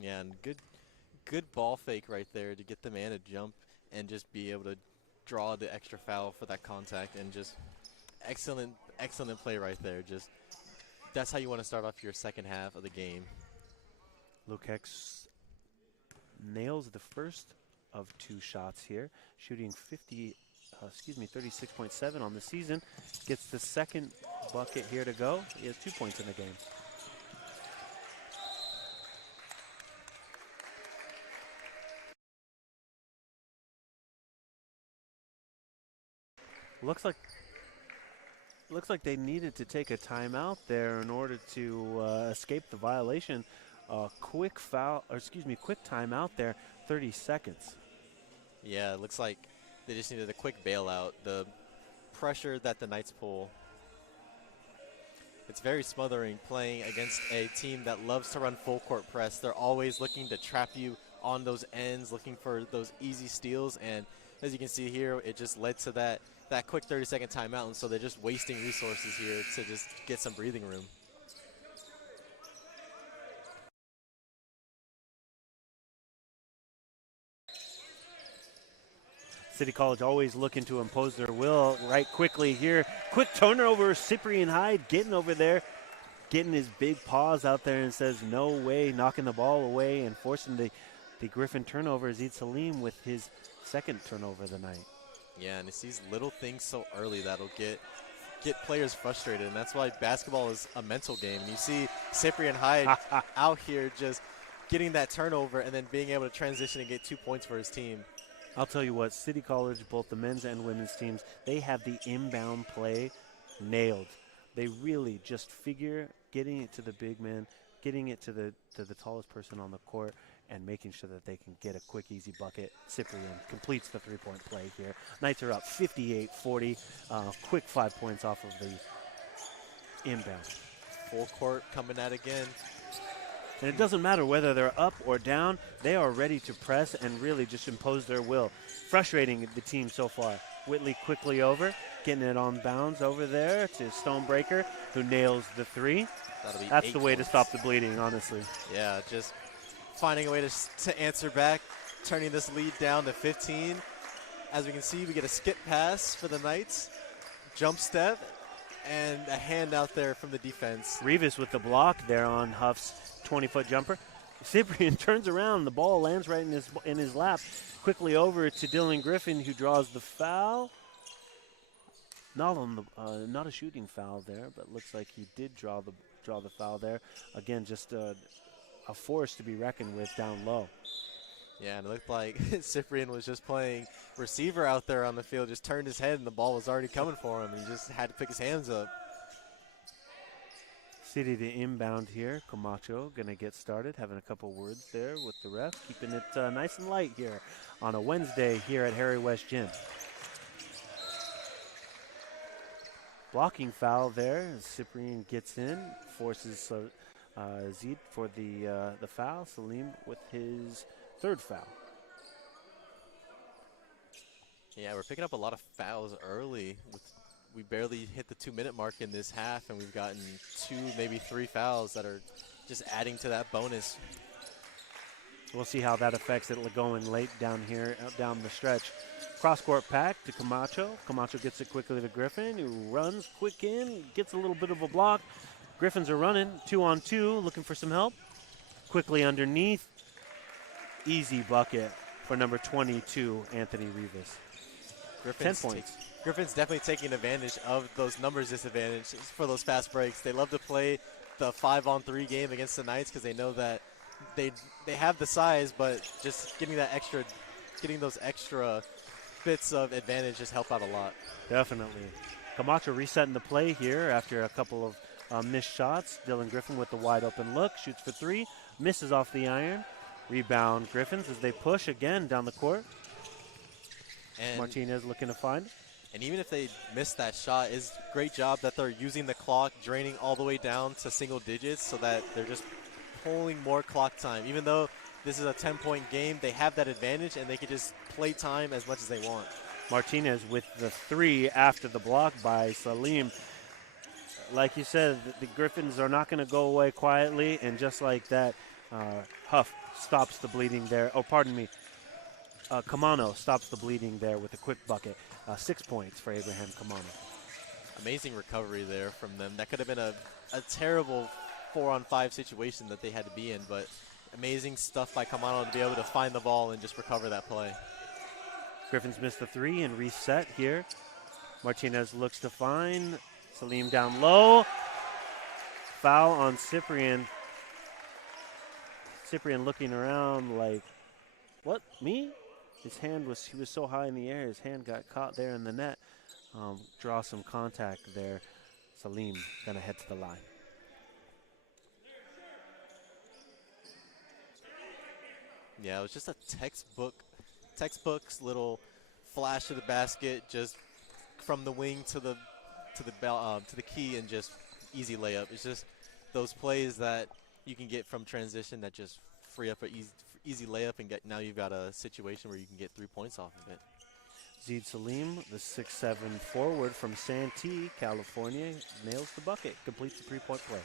Yeah, and good ball fake right there to get the man to jump and just be able to draw the extra foul for that contact, and just excellent play right there. Just that's how you want to start off your second half of the game. Luke Hex nails the first of 2 shots here, shooting 36.7 on the season. Gets the second bucket here to go. He has 2 points in the game. Looks like looks like they needed to take a timeout there in order to escape the violation. Quick foul, or excuse me, quick timeout there, 30 seconds. Yeah, it looks like they just needed a quick bailout. The pressure that the Knights pull, it's very smothering playing against a team that loves to run full court press. They're always looking to trap you on those ends, looking for those easy steals. And as you can see here, it just led to that quick 30-second timeout. And so they're just wasting resources here to just get some breathing room. City College always looking to impose their will right quickly here. Quick turnover, Cyprian Hyde getting over there, getting his big paws out there and says no way, knocking the ball away and forcing the Griffin turnover. Azeed Salim with his second turnover of the night. Yeah, and it's these little things so early that'll get players frustrated, and that's why basketball is a mental game. And you see Cyprian Hyde out here just getting that turnover and then being able to transition and get 2 points for his team. I'll tell you what, City College, both the men's and women's teams, they have the inbound play nailed. They really just figure getting it to the big man, getting it to the tallest person on the court, and making sure that they can get a quick, easy bucket. Cyprian completes the three-point play here. Knights are up 58-40. Quick 5 points off of the inbound. Full court coming out again. And it doesn't matter whether they're up or down. They are ready to press and really just impose their will. Frustrating the team so far. Whitley quickly over, getting it on bounds over there to Stonebreaker, who nails the three. That's the way to stop the bleeding, honestly. Yeah, just finding a way to answer back, turning this lead down to 15. As we can see, we get a skip pass for the Knights, jump step, and a hand out there from the defense. Rivas with the block there on Huff's 20-foot jumper. Cyprian turns around. The ball lands right in his lap. Quickly over to Dylan Griffin, who draws the foul. Not a shooting foul there, but looks like he did draw the foul there. Again, just a force to be reckoned with down low. Yeah, and it looked like Cyprian was just playing receiver out there on the field, just turned his head and the ball was already coming for him. He just had to pick his hands up. City the inbound here. Camacho going to get started, having a couple words there with the ref, keeping it nice and light here on a Wednesday here at Harry West Gym. Blocking foul there as Cyprian gets in, forces Zid for the foul. Salim with his third foul. Yeah, we're picking up a lot of fouls early. We barely hit the 2-minute mark in this half, and we've gotten 2, maybe 3 fouls that are just adding to that bonus. We'll see how that affects it going late down here, down the stretch. Cross-court pack to Camacho. Camacho gets it quickly to Griffin, who runs quick in, gets a little bit of a block. Griffins are running 2-on-2, looking for some help. Quickly underneath. Easy bucket for number 22, Anthony Rivas. 10 points. Griffin's definitely taking advantage of those numbers disadvantages for those fast breaks. They love to play the 5-on-3 game against the Knights because they know that they have the size, but just getting those extra bits of advantage just help out a lot. Definitely. Camacho resetting the play here after a couple of missed shots. Dylan Griffin with the wide open look, shoots for 3, misses off the iron. Rebound Griffins as they push again down the court. And Martinez looking to find. And even if they miss that shot, it's a great job that they're using the clock, draining all the way down to single digits so that they're just pulling more clock time. Even though this is a 10-point game, they have that advantage and they can just play time as much as they want. Martinez with the 3 after the block by Salim. Like you said, the Griffins are not going to go away quietly, and just like that, Huff stops the bleeding there. Oh, pardon me. Kamano stops the bleeding there with a quick bucket. 6 points for Abraham Kamano. Amazing recovery there from them. That could have been a terrible 4-on-5 situation that they had to be in, but amazing stuff by Kamano to be able to find the ball and just recover that play. Griffins missed the 3 and reset here. Martinez looks to find. Salim down low. Foul on Cyprian. Cyprian looking around like, what, me? He was so high in the air, his hand got caught there in the net. Draw some contact there. Salim going to head to the line. Yeah, it was just a textbook's little flash to the basket, just from the wing to the key, and just easy layup. It's just those plays that you can get from transition that just free up an easy layup, and now you've got a situation where you can get 3 points off of it. Zeed Salim, the 6'7" forward from Santee, California, nails the bucket, completes the 3-point play.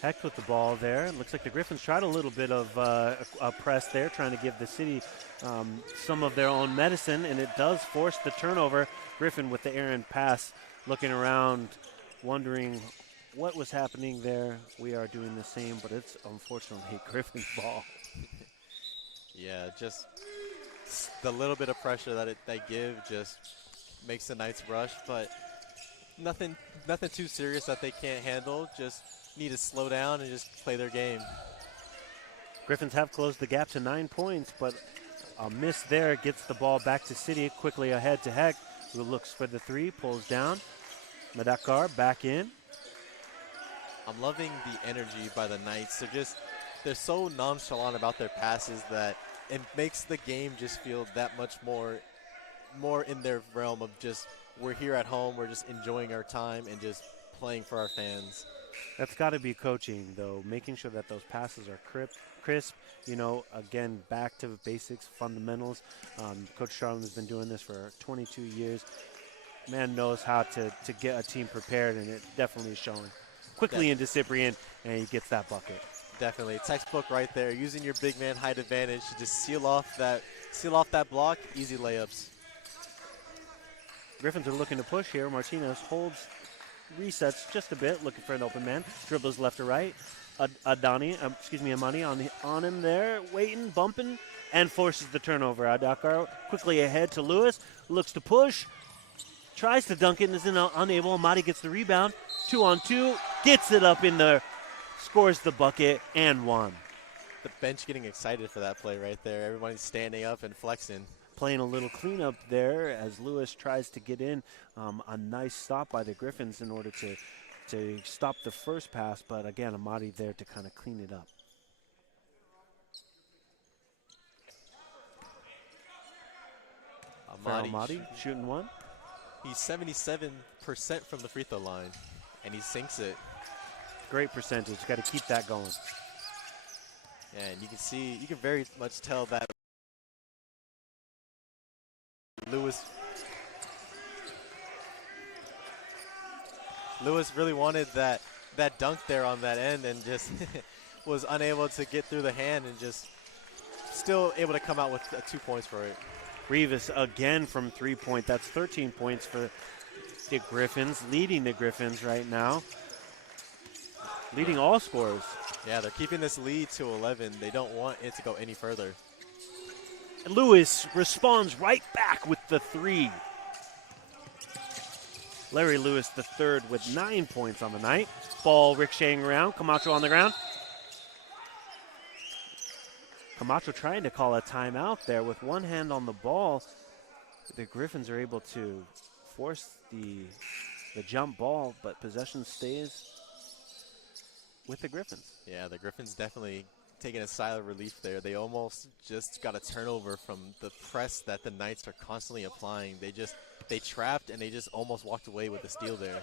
Hecht with the ball there. Looks like the Griffins tried a little bit of a press there, trying to give the City some of their own medicine, and it does force the turnover. Griffin with the errant pass, looking around, wondering what was happening there. We are doing the same, but it's unfortunately Griffin's ball. Yeah, just the little bit of pressure that they give just makes the Knights rush, but nothing too serious that they can't handle. Just need to slow down and just play their game. Griffins have closed the gap to 9 points, but a miss there gets the ball back to City, quickly ahead to Hecht, who looks for the 3, pulls down. Madakar back in. I'm loving the energy by the Knights. They're so nonchalant about their passes that it makes the game just feel that much more in their realm of just, we're here at home, we're just enjoying our time and just playing for our fans. That's got to be coaching, though, making sure that those passes are crisp. You know, again, back to basics, fundamentals. Coach Charlton has been doing this for 22 years. Man knows how to get a team prepared, and it definitely is showing. Quickly into Cyprian, and he gets that bucket. Definitely, textbook right there. Using your big man height advantage to just seal off that block. Easy layups. Griffins are looking to push here. Martinez holds, resets just a bit, looking for an open man. Dribbles left to right. Amani on him there, waiting, bumping, and forces the turnover. Adakar quickly ahead to Lewis, looks to push, tries to dunk it, and is unable. Amadi gets the rebound. 2-on-2, gets it up in there, scores the bucket, and one. The bench getting excited for that play right there. Everybody's standing up and flexing. Playing a little cleanup there as Lewis tries to get in. A nice stop by the Griffins in order to stop the first pass, but again, Amadi there to kind of clean it up. Amadi shooting one. He's 77% from the free throw line, and he sinks it. Great percentage. Got to keep that going. And you can very much tell that Lewis really wanted that dunk there on that end, and just was unable to get through the hand, and just still able to come out with 2 points for it. Rivas again from 3-point. That's 13 points for the Griffins, leading the Griffins right now. Leading all scorers. Yeah, they're keeping this lead to 11. They don't want it to go any further. Lewis responds right back with the 3. Larry Lewis the third with 9 points on the night. Ball ricocheting around. Camacho on the ground. Camacho trying to call a timeout there with one hand on the ball. The Griffins are able to force the jump ball, but possession stays with the Griffins. Yeah, the Griffins definitely taking a sigh of relief there. They almost just got a turnover from the press that the Knights are constantly applying. They trapped, and they just almost walked away with the steal there.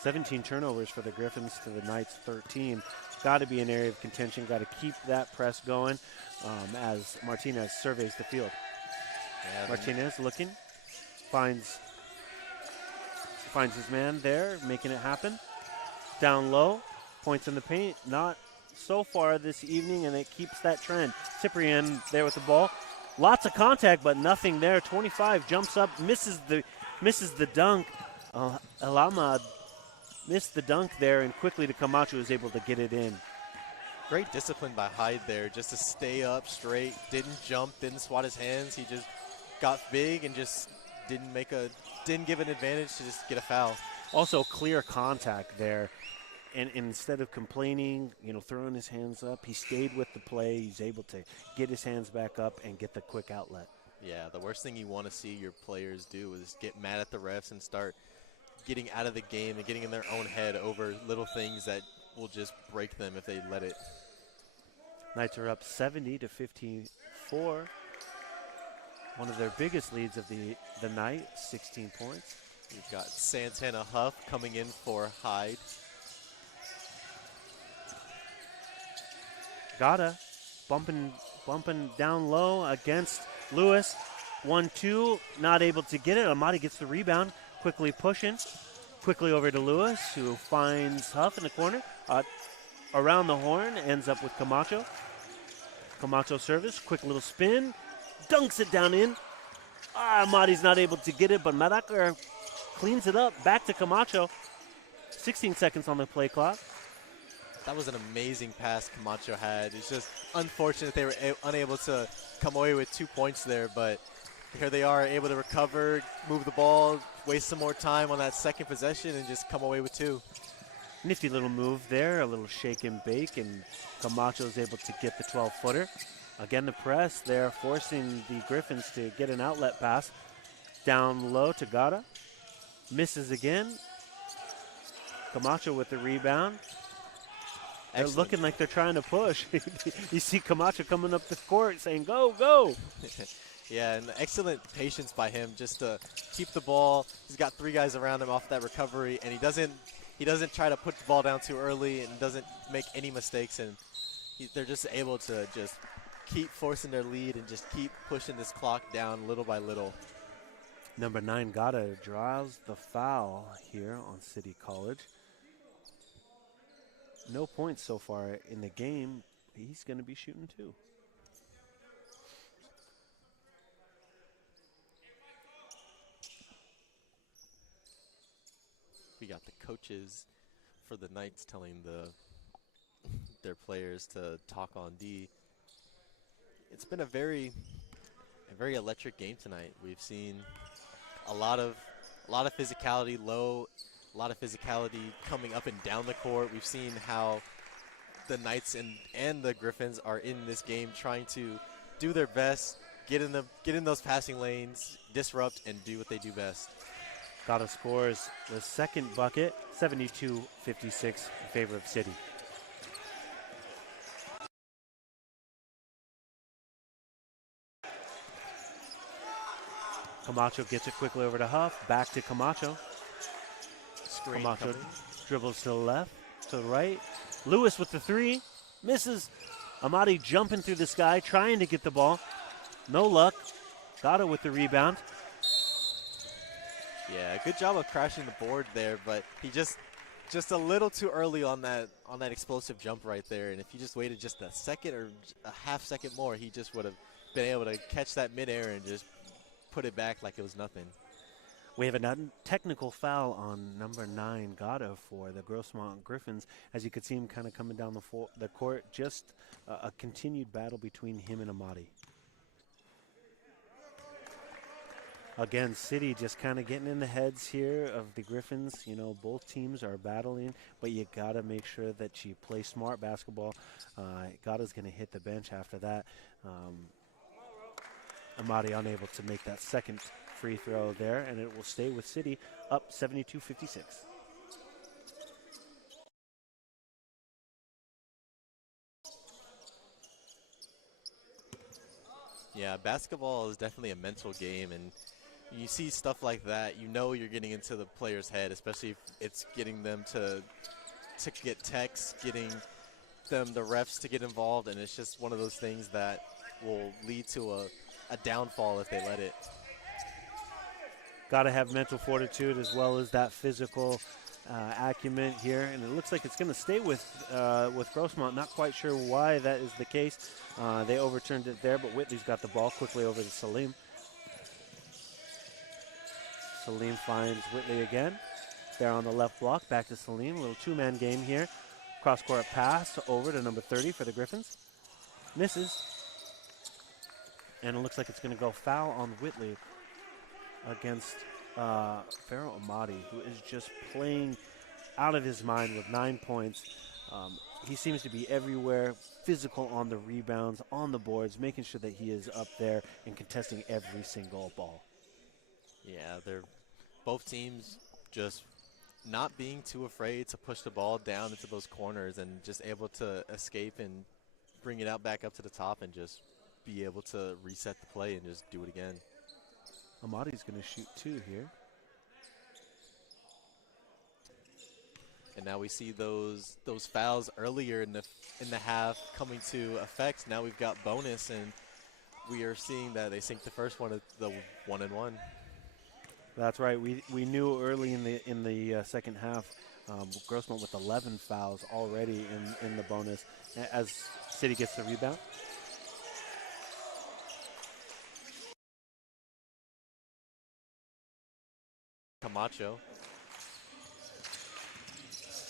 17 turnovers for the Griffins to the Knights 13. Got to be an area of contention. Got to keep that press going as Martinez surveys the field. Yeah, Martinez looking, finds his man there, making it happen. Down low, points in the paint. Not so far this evening, and it keeps that trend. Cyprian there with the ball. Lots of contact, but nothing there. 25 jumps up, misses the dunk. Alama missed the dunk there, and quickly to Camacho was able to get it in. Great discipline by Hyde there, just to stay up straight. Didn't jump, didn't swat his hands. He just got big and just didn't give an advantage to just get a foul. Also clear contact there. And instead of complaining, throwing his hands up, he stayed with the play. He's able to get his hands back up and get the quick outlet. Yeah, the worst thing you want to see your players do is get mad at the refs and start getting out of the game and getting in their own head over little things that will just break them if they let it. Knights are up 70-54. One of their biggest leads of the night, 16 points. We've got Santana Huff coming in for Hyde. Gata bumping down low against Lewis. 1-2, not able to get it. Amati gets the rebound, quickly pushing. Quickly over to Lewis, who finds Huff in the corner. Around the horn, ends up with Camacho. Camacho service, quick little spin. Dunks it down in. Amati's not able to get it, but Marakar cleans it up. Back to Camacho. 16 seconds on the play clock. That was an amazing pass Camacho had. It's just unfortunate they were unable to come away with 2 points there, but here they are able to recover, move the ball, waste some more time on that second possession, and just come away with 2. Nifty little move there, a little shake and bake, and Camacho's able to get the 12-footer. Again, the press there, forcing the Griffins to get an outlet pass. Down low to Gata. Misses again. Camacho with the rebound. They're looking like they're trying to push. You see Camacho coming up the court saying, go, go. Yeah, and excellent patience by him just to keep the ball. He's got 3 guys around him off that recovery, and he doesn't try to put the ball down too early and doesn't make any mistakes. And they're just able to just keep forcing their lead and just keep pushing this clock down little by little. Number 9, Gata draws the foul here on City College. No points so far in the game. He's going to be shooting 2. We got the coaches for the Knights telling their players to talk on D. It's been a very electric game tonight. We've seen a lot of physicality low, a lot of physicality coming up and down the court. We've seen how the Knights and the Griffins are in this game trying to do their best, get in those passing lanes, disrupt, and do what they do best. Gata scores the second bucket, 72-56 in favor of City. Camacho gets it quickly over to Huff, back to Camacho. Screen Camacho coming. dribbles to the left, to the right. Lewis with the 3, misses. Amati jumping through the sky, trying to get the ball. No luck. Gata with the rebound. Yeah, good job of crashing the board there, but he just a little too early on that explosive jump right there. And if he just waited just a second or a half second more, he just would have been able to catch that midair and just put it back like it was nothing. We have a technical foul on number 9, Gata, for the Grossmont Griffins. As you could see him kind of coming down the court, just a continued battle between him and Amati. Again, City just kind of getting in the heads here of the Griffins. You know, both teams are battling, but you got to make sure that you play smart basketball. Gata's going to hit the bench after that. Amati unable to make that second free throw there, and it will stay with City up 72-56. Yeah, basketball is definitely a mental game, and you see stuff like that, you know you're getting into the player's head, especially if it's getting them to get texts, getting the refs to get involved, and it's just one of those things that will lead to a downfall if they let it. Got to have mental fortitude as well as that physical acumen here, and it looks like it's going to stay with Grossmont. Not quite sure why that is the case. They overturned it there, but Whitley's got the ball quickly over to Salim. Salim finds Whitley again. There on the left block, back to Salim. A little 2-man game here. Cross-court pass over to number 30 for the Griffins. Misses. And it looks like it's going to go foul on Whitley against Pharaoh Amati, who is just playing out of his mind with 9 points. He seems to be everywhere, physical on the rebounds, on the boards, making sure that he is up there and contesting every single ball. Yeah, they're both teams just not being too afraid to push the ball down into those corners and just able to escape and bring it out back up to the top and just be able to reset the play and just do it again. Amadi's going to shoot 2 here. And now we see those fouls earlier in the half coming to effect. Now we've got bonus, and we are seeing that they sink the first one at the 1-and-1. That's right. We knew early in the second half, Grossmont with 11 fouls already in the bonus as City gets the rebound. Camacho.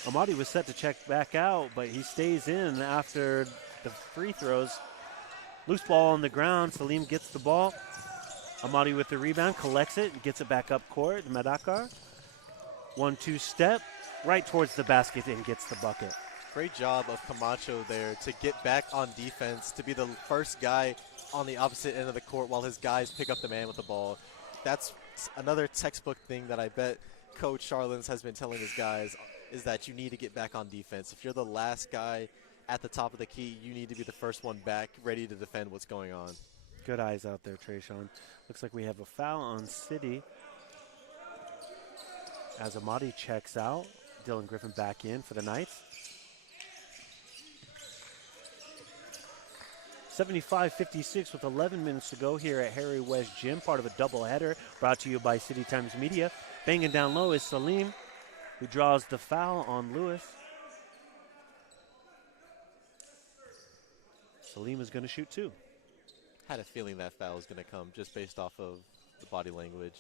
Amadi was set to check back out, but he stays in after the free throws. Loose ball on the ground. Salim gets the ball. Amadi with the rebound, collects it, and gets it back up court. Madakar, 1-2 step, right towards the basket and gets the bucket. Great job of Camacho there to get back on defense, to be the first guy on the opposite end of the court while his guys pick up the man with the ball. That's another textbook thing that I bet Coach Charlins has been telling his guys, is that you need to get back on defense. If you're the last guy at the top of the key, you need to be the first one back, ready to defend what's going on. Good eyes out there, Tresean. Looks like we have a foul on City. As Amadi checks out, Dylan Griffin back in for the Knights. 75-56 with 11 minutes to go here at Harry West Gym, part of a doubleheader brought to you by City Times Media. Banging down low is Salim, who draws the foul on Lewis. Salim is going to shoot 2. Had a feeling that foul was going to come just based off of the body language.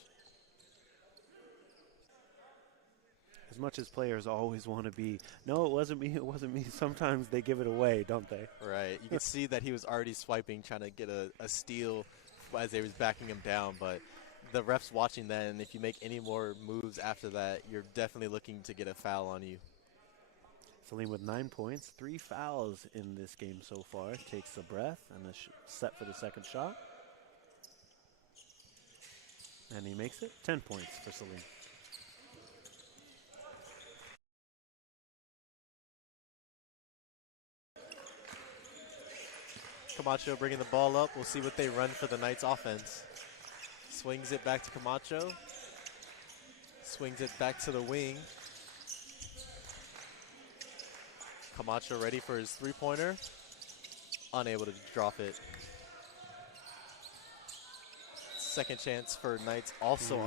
As much as players always want to be, no, it wasn't me, sometimes they give it away, don't they? Right. You could see that he was already swiping, trying to get a steal as they was backing him down, but the ref's watching that, and if you make any more moves after that, you're definitely looking to get a foul on you. Salim with 9 points, 3 fouls in this game so far. Takes a breath and is set for the second shot. And he makes it. 10 points for Salim. Camacho bringing the ball up. We'll see what they run for the Knights offense. Swings it back to Camacho. Swings it back to the wing. Camacho ready for his three-pointer. Unable to drop it. Second chance for Knights, also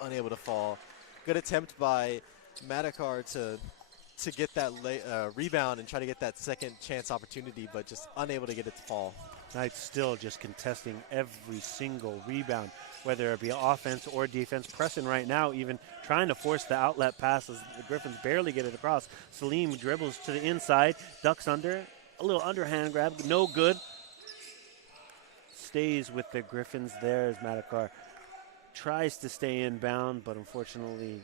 unable to fall. Good attempt by Madakar to get that rebound and try to get that second chance opportunity, but just unable to get it to fall. Knights still just contesting every single rebound, whether it be offense or defense. Pressing right now, even trying to force the outlet passes. The Griffins barely get it across. Salim dribbles to the inside, ducks under, a little underhand grab, no good. Stays with the Griffins there as Madakar tries to stay inbound, but unfortunately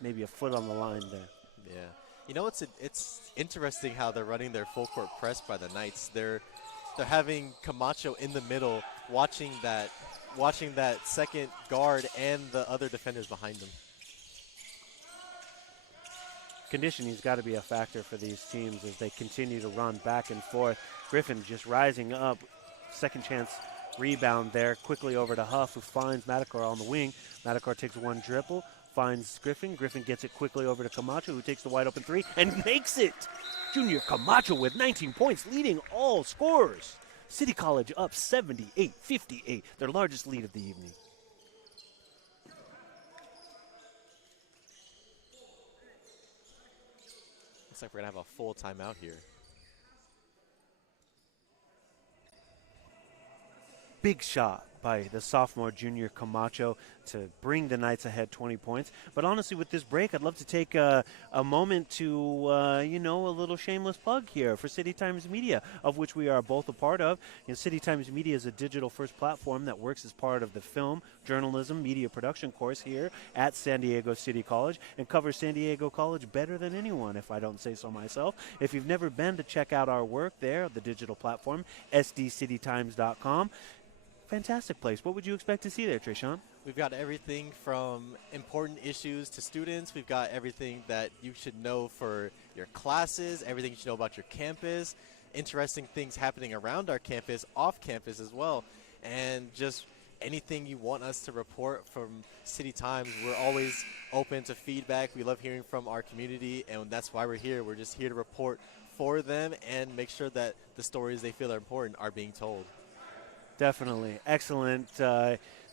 maybe a foot on the line there. Yeah. You know, it's interesting how they're running their full court press by the Knights. They're having Camacho in the middle, watching that second guard and the other defenders behind them. Conditioning's got to be a factor for these teams as they continue to run back and forth. Griffin just rising up, second chance rebound there, quickly over to Huff, who finds Madakar on the wing. Madakar takes one dribble, finds Griffin. Griffin gets it quickly over to Camacho, who takes the wide open 3 and makes it. Junior Camacho with 19 points, leading all scorers. City College up 78-58, their largest lead of the evening. Looks like we're going to have a full timeout here. big shot by the sophomore junior Camacho to bring the Knights ahead 20 points. But honestly, with this break, I'd love to take a moment to, a little shameless plug here for City Times Media, of which we are both a part of. City Times Media is a digital-first platform that works as part of the film, journalism, media production course here at San Diego City College and covers San Diego College better than anyone, if I don't say so myself. If you've never been to check out our work there, the digital platform, sdcitytimes.com, fantastic place. What would you expect to see there, Tresean? We've got everything from important issues to students. We've got everything that you should know for your classes, everything you should know about your campus, interesting things happening around our campus, off campus as well, and just anything you want us to report from City Times. We're always open to feedback. We love hearing from our community, and that's why we're here. We're just here to report for them and make sure that the stories they feel are important are being told. Definitely. Excellent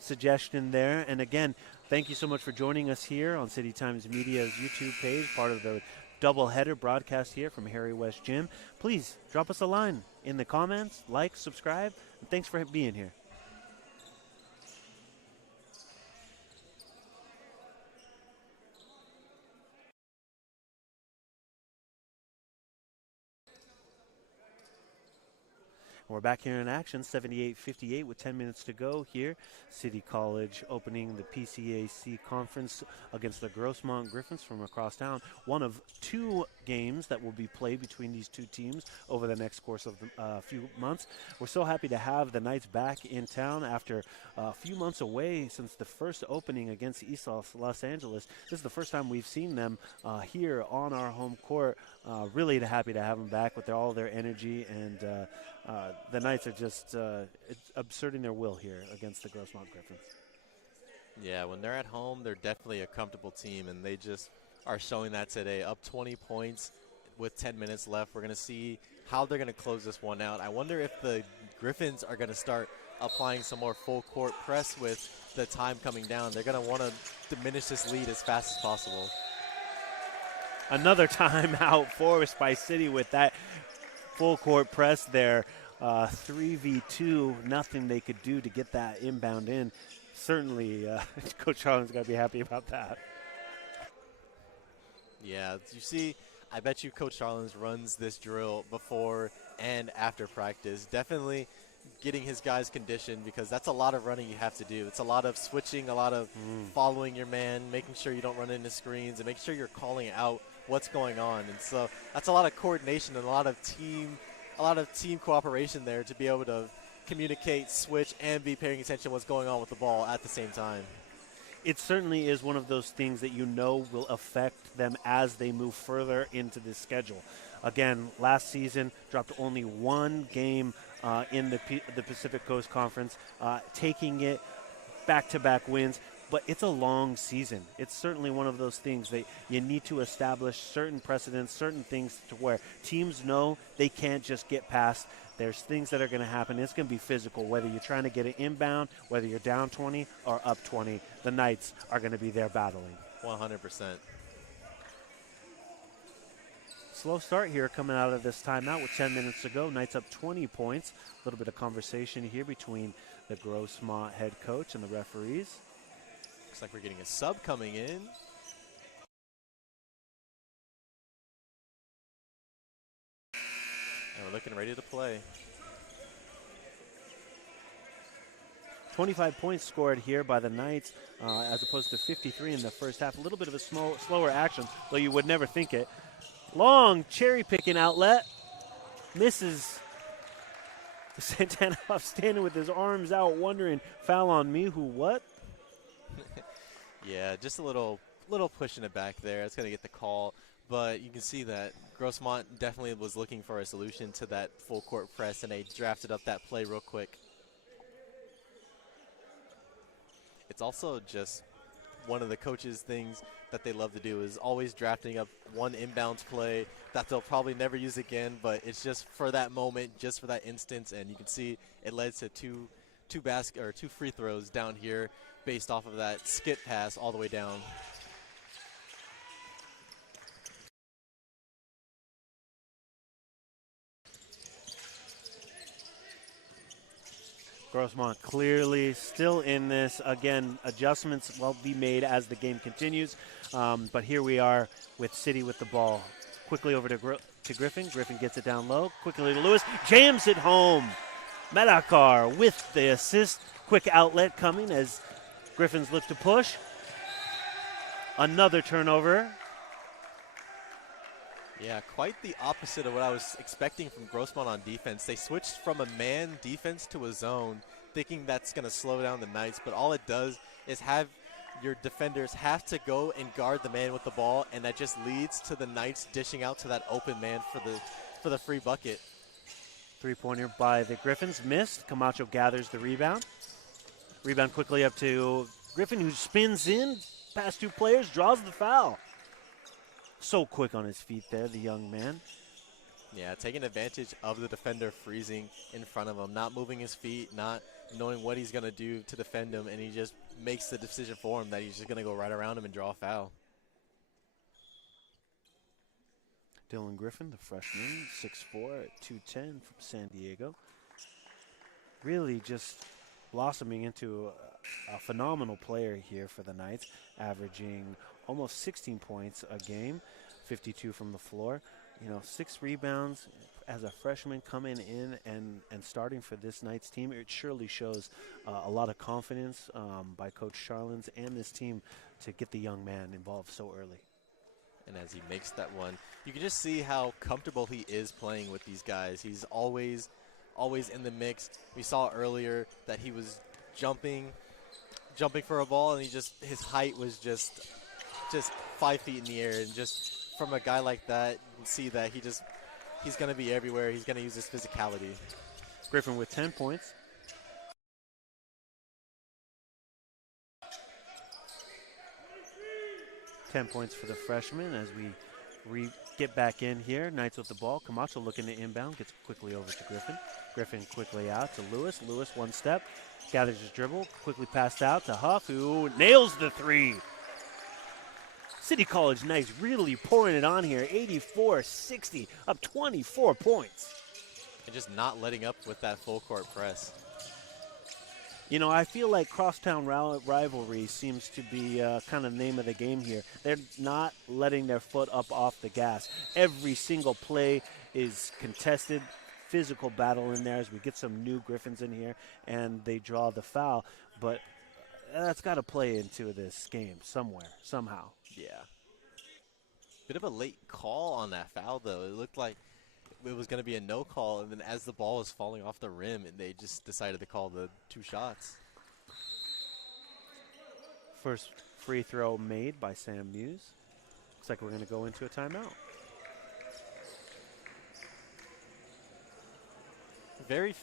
suggestion there. And again, thank you so much for joining us here on City Times Media's YouTube page, part of the doubleheader broadcast here from Harry West Gym. Please drop us a line in the comments, like, subscribe, and thanks for being here. We're back here in action, 78-58 with 10 minutes to go here. City College opening the PCAC conference against the Grossmont Griffins from across town. One of two games that will be played between these two teams over the next course of a few months. We're so happy to have the Knights back in town after a few months away since the first opening against East Los Angeles. This is the first time we've seen them here on our home court. Really happy to have them back with all their energy, and the Knights are just asserting their will here against the Grossmont Griffins. Yeah, when they're at home, they're definitely a comfortable team, and they just are showing that today. Up 20 points with 10 minutes left. We're going to see how they're going to close this one out. I wonder if the Griffins are going to start applying some more full court press with the time coming down. They're going to want to diminish this lead as fast as possible. Another timeout forced by City with that full court press there. 3v2, nothing they could do to get that inbound in. Certainly, Coach Harlan's got to be happy about that. Yeah, you see, I bet you Coach Harlan's runs this drill before and after practice. Definitely getting his guys conditioned, because that's a lot of running you have to do. It's a lot of switching, a lot of following your man, making sure you don't run into screens, and making sure you're calling out what's going on. And so that's a lot of coordination and a lot of team cooperation there to be able to communicate, switch, and be paying attention to what's going on with the ball at the same time. It certainly is one of those things that will affect them as they move further into this schedule. Again, last season dropped only one game in the Pacific Coast Conference, taking it back-to-back wins. But it's a long season. It's certainly one of those things that you need to establish certain precedents, certain things to where teams know they can't just get past. There's things that are going to happen. It's going to be physical, whether you're trying to get it inbound, whether you're down 20 or up 20. The Knights are going to be there battling. 100%. Slow start here coming out of this timeout with 10 minutes to go. Knights up 20 points. A little bit of conversation here between the Grossmont head coach and the referees. Looks like we're getting a sub coming in. And we're looking ready to play. 25 points scored here by the Knights as opposed to 53 in the first half. A little bit of a slower action, though you would never think it. Long cherry-picking outlet. Misses. Santana standing with his arms out, wondering, foul on me, who, what? Yeah, just a little push in it back there. It's going to get the call. But you can see that Grossmont definitely was looking for a solution to that full court press, and they drafted up that play real quick. It's also just one of the coaches' things that they love to do is always drafting up one inbounds play that they'll probably never use again, but it's just for that moment, just for that instance, and you can see it led to two free throws down here based off of that skip pass all the way down. Grossmont clearly still in this. Again, adjustments will be made as the game continues. But here we are with City with the ball. Quickly over to Griffin. Griffin gets it down low. Quickly to Lewis. Jams it home. Medakar with the assist. Quick outlet coming as Griffins look to push. Another turnover. Yeah, quite the opposite of what I was expecting from Grossmont on defense. They switched from a man defense to a zone, thinking that's going to slow down the Knights, but all it does is have your defenders have to go and guard the man with the ball, and that just leads to the Knights dishing out to that open man for the free bucket. Three-pointer by the Griffins missed. Camacho gathers the rebound. Rebound quickly up to Griffin, who spins in past two players, draws the foul. So quick on his feet there, the young man. Yeah, taking advantage of the defender freezing in front of him, not moving his feet, not knowing what he's going to do to defend him, and he just makes the decision for him that he's just going to go right around him and draw a foul. Dylan Griffin, the freshman, 6'4", at 210 from San Diego. Really just blossoming into a phenomenal player here for the Knights, averaging almost 16 points a game, 52 from the floor. 6 rebounds as a freshman coming in and starting for this Knights team. It surely shows a lot of confidence by Coach Charlins and this team to get the young man involved so early. And as he makes that one, you can just see how comfortable he is playing with these guys. He's always in the mix. We saw earlier that he was jumping for a ball, and his height was just 5 feet in the air, and just from a guy like that, you can see that he's going to be everywhere. He's going to use his physicality. Griffin with 10 points. Points for the freshman as we get back in here. Knights with the ball. Camacho looking to inbound. Gets quickly over to Griffin. Griffin quickly out to Lewis. Lewis one step. Gathers his dribble. Quickly passed out to Huff, who nails the three. City College Knights really pouring it on here. 84-60, up 24 points. And just not letting up with that full court press. I feel like crosstown rivalry seems to be kind of the name of the game here. They're not letting their foot up off the gas. Every single play is contested, physical battle in there as we get some new Griffins in here, and they draw the foul. But that's got to play into this game somewhere, somehow. Yeah. Bit of a late call on that foul, though. It looked like it was going to be a no call, and then as the ball was falling off the rim, and they just decided to call the 2 shots. First free throw made by Sam Muse. Looks like we're going to go into a timeout. Very,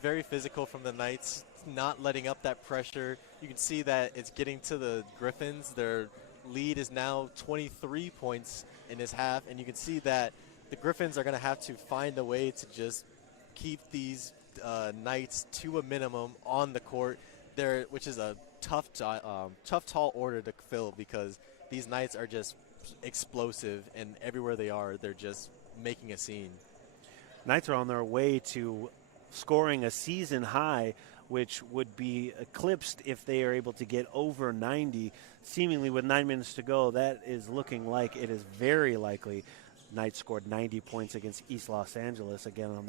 very physical from the Knights, not letting up that pressure. You can see that it's getting to the Griffins. Their lead is now 23 points in this half, and you can see that the Griffins are going to have to find a way to just keep these Knights to a minimum on the court, which is a tough, tall order to fill because these Knights are just explosive, and everywhere they are, they're just making a scene. Knights are on their way to scoring a season high, which would be eclipsed if they are able to get over 90. Seemingly with 9 minutes to go, that is looking like it is very likely. Knights scored 90 points against East Los Angeles, again on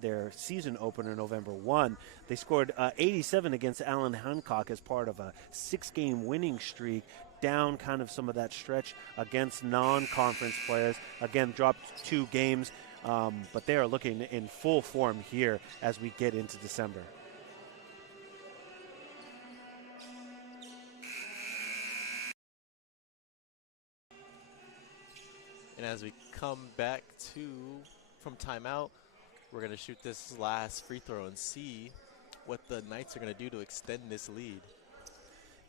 their season opener November 1. They scored 87 against Allen Hancock as part of a 6-game winning streak, down kind of some of that stretch against non-conference players. Again, dropped 2 games, but they are looking in full form here as we get into December. And as we come back from timeout, we're going to shoot this last free throw and see what the Knights are going to do to extend this lead.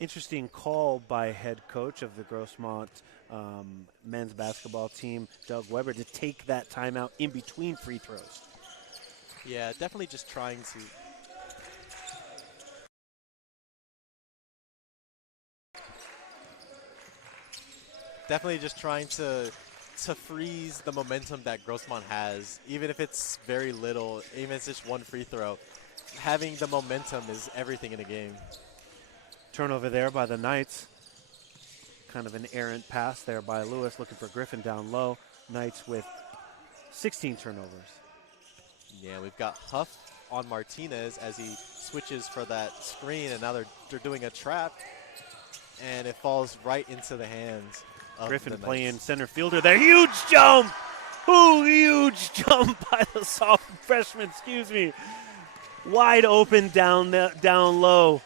Interesting call by head coach of the Grossmont men's basketball team, Doug Weber, to take that timeout in between free throws. Yeah, definitely just trying to freeze the momentum that Grossmont has, even if it's very little, even if it's just 1 free throw. having the momentum is everything in a game. Turnover there by the Knights. Kind of an errant pass there by Lewis, looking for Griffin down low. Knights with 16 turnovers. Yeah, we've got Huff on Martinez as he switches for that screen, and now they're doing a trap, and it falls right into the hands of Griffin the playing Knights. center fielder there. Huge jump! Ooh, huge jump by the sophomore freshman, excuse me. Wide open down low.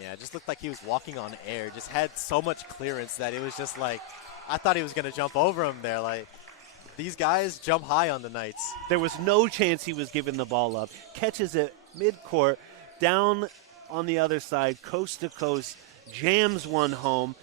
Yeah, it just looked like he was walking on air. Just had so much clearance that it was just like, I thought he was going to jump over him there. Like, these guys jump high on the Knights. There was no chance he was giving the ball up. Catches it midcourt, down on the other side, coast to coast, jams one home.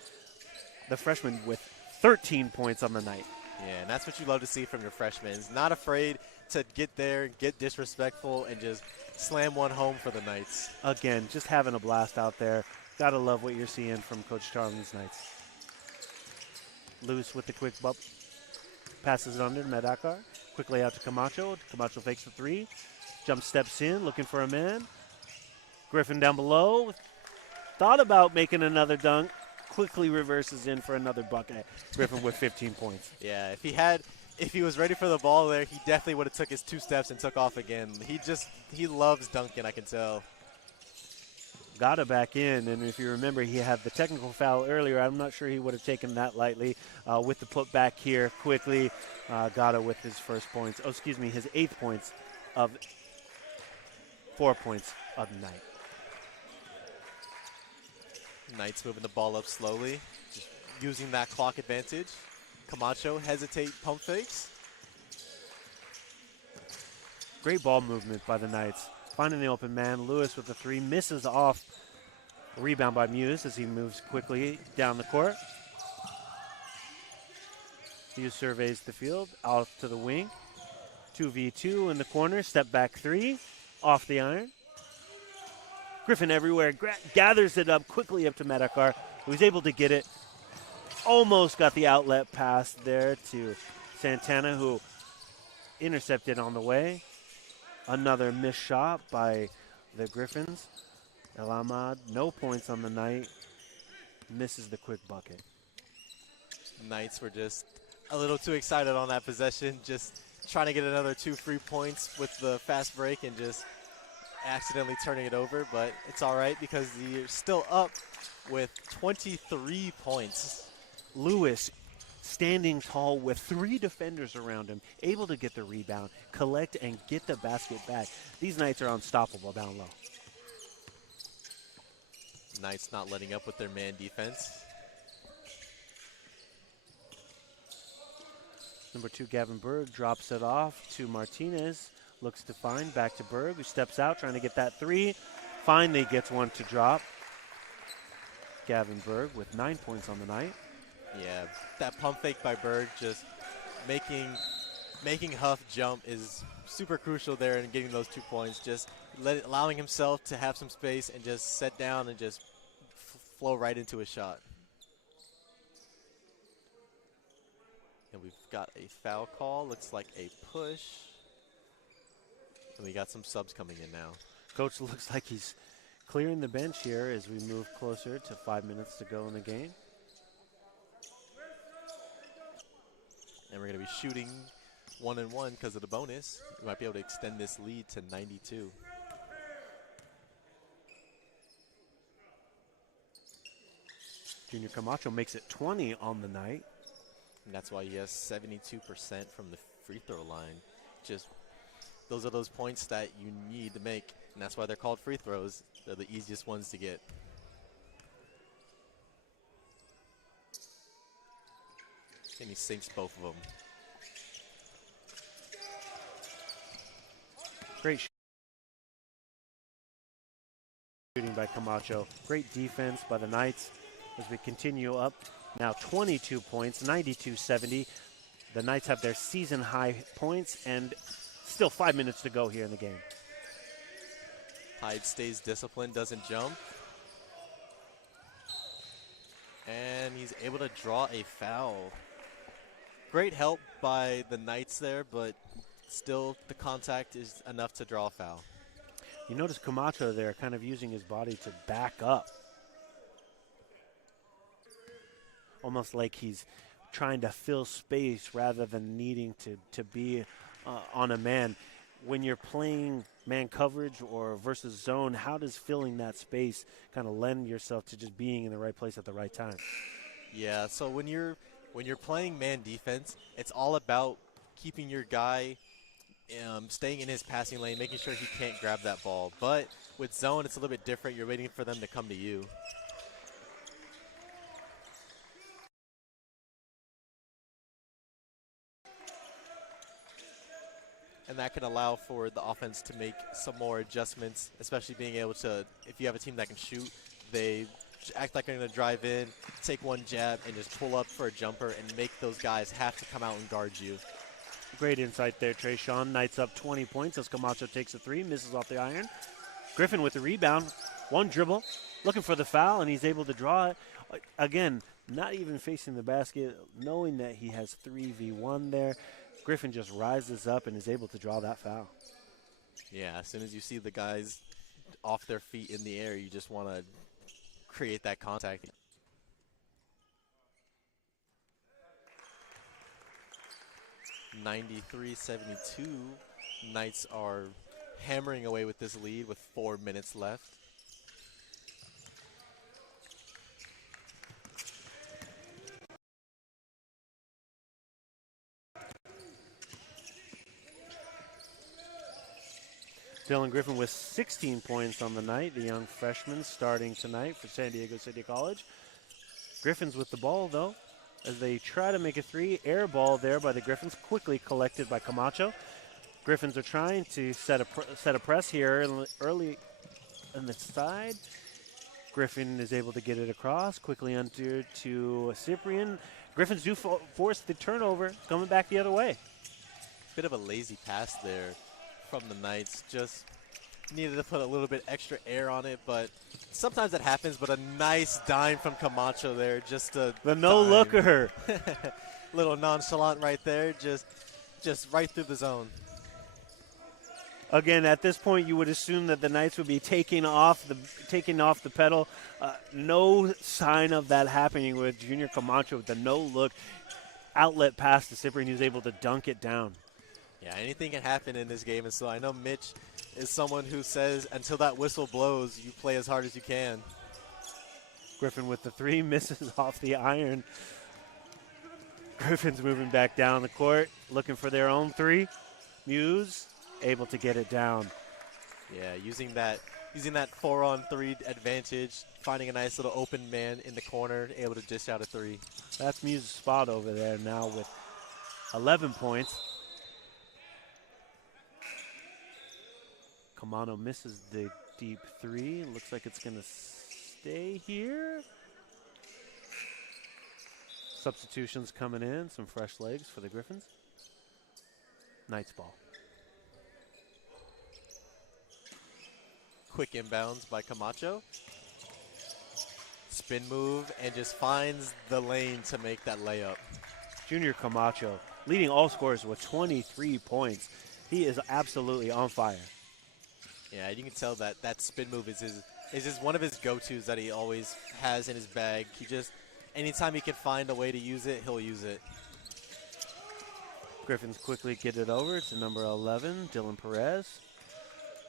The freshman with 13 points on the night. Yeah, and that's what you love to see from your freshmen. He's not afraid to get there, get disrespectful, and just slam one home for the Knights. Again, just having a blast out there. Gotta love what you're seeing from Coach Charlie's Knights. Lewis with the quick bump. Passes it under to Medakar. Quickly out to Camacho. Camacho fakes the three. Jump steps in, looking for a man. Griffin down below. Thought about making another dunk. Quickly reverses in for another bucket. Griffin with 15 points. Yeah, if he was ready for the ball there, he definitely would have took his 2 steps and took off again. He loves dunking, I can tell. Got it back in, and if you remember, he had the technical foul earlier. I'm not sure he would have taken that lightly. With the put back here, quickly, Gata with his first points. Oh, excuse me, his 8th points of 4 points of the night. Knights moving the ball up slowly, just using that clock advantage. Camacho hesitate pump fakes. Great ball movement by the Knights. Finding the open man. Lewis with the three. Misses off. Rebound by Muse as he moves quickly down the court. Muse surveys the field. Out to the wing. 2v2 in the corner. Step back three. Off the iron. Griffin everywhere. Gathers it up quickly up to Medakar, who's able to get it. Almost got the outlet pass there to Santana, who intercepted on the way. Another missed shot by the Griffins. El Ahmad, no points on the night. Misses the quick bucket. Knights were just a little too excited on that possession, just trying to get another 2 free points with the fast break and just accidentally turning it over, but it's all right because you're still up with 23 points. Lewis standing tall with 3 defenders around him, able to get the rebound, collect, and get the basket back. These Knights are unstoppable down low. Knights not letting up with their man defense. Number 2, Gavin Berg, drops it off to Martinez. Looks to find, back to Berg, who steps out, trying to get that 3. Finally gets one to drop. Gavin Berg with 9 points on the night. Yeah, that pump fake by Berg, just making Huff jump is super crucial there in getting those 2 points. Just allowing himself to have some space and just set down and just flow right into a shot. And we've got a foul call. Looks like a push. And we got some subs coming in now. Coach looks like he's clearing the bench here as we move closer to 5 minutes to go in the game. And we're going to be shooting 1-1 because of the bonus. We might be able to extend this lead to 92. Junior Camacho makes it 20 on the night. And that's why he has 72% from the free throw line. Just those are those points that you need to make, and that's why they're called free throws. They're the easiest ones to get. And he sinks both of them. Great shooting by Camacho. Great defense by the Knights as we continue up. Now 22 points, 92-70. The Knights have their season high points and still 5 minutes to go here in the game. Hyde stays disciplined, doesn't jump. And he's able to draw a foul. Great help by the Knights there, but still the contact is enough to draw a foul. You notice Camacho there kind of using his body to back up. Almost like he's trying to fill space rather than needing to be on a man. When you're playing man coverage or versus zone, how does filling that space kind of lend yourself to just being in the right place at the right time? Yeah, so when you're playing man defense, it's all about keeping your guy staying in his passing lane, making sure he can't grab that ball. But with zone, it's a little bit different. You're waiting for them to come to you. And that can allow for the offense to make some more adjustments, especially being able to, if you have a team that can shoot, they act like they're going to drive in, take one jab, and just pull up for a jumper and make those guys have to come out and guard you. Great insight there, Tresean. Knights up 20 points as Camacho takes a three, misses off the iron. Griffin with the rebound, one dribble, looking for the foul, and he's able to draw it. Again, not even facing the basket, knowing that he has 3v1 there. Griffin just rises up and is able to draw that foul. Yeah, as soon as you see the guys off their feet in the air, you just want to create that contact. (93-72). Knights are hammering away with this lead with 4 minutes left. Dylan Griffin with 16 points on the night, the young freshman starting tonight for San Diego City College. Griffin's with the ball, though, as they try to make a three. Air ball there by the Griffins, quickly collected by Camacho. Griffins are trying to set a press here early on the side. Griffin is able to get it across, quickly under to Cyprian. Griffins do force the turnover, coming back the other way. Bit of a lazy pass there from the Knights. Just needed to put a little bit extra air on it, but sometimes that happens. But a nice dime from Camacho there, just a the no-looker. Little nonchalant right there, just right through the zone. Again, at this point, you would assume that the Knights would be taking off the pedal. No sign of that happening with Junior Camacho with the no-look outlet pass to Cyprian. He was able to dunk it down. Yeah, anything can happen in this game, and so I know Mitch is someone who says until that whistle blows, you play as hard as you can. Griffin with the three, misses off the iron. Griffin's moving back down the court, looking for their own three. Muse able to get it down. Yeah, using that 4-on-3 advantage, finding a nice little open man in the corner, able to dish out a three. That's Muse's spot over there now with 11 points. Kamano misses the deep three. Looks like it's going to stay here. Substitutions coming in. Some fresh legs for the Griffins. Knights ball. Quick inbounds by Camacho. Spin move and just finds the lane to make that layup. Junior Camacho leading all scorers with 23 points. He is absolutely on fire. Yeah, you can tell that that spin move is just one of his go-tos that he always has in his bag. He just, anytime he can find a way to use it, he'll use it. Griffins quickly get it over to number 11, Dylan Perez.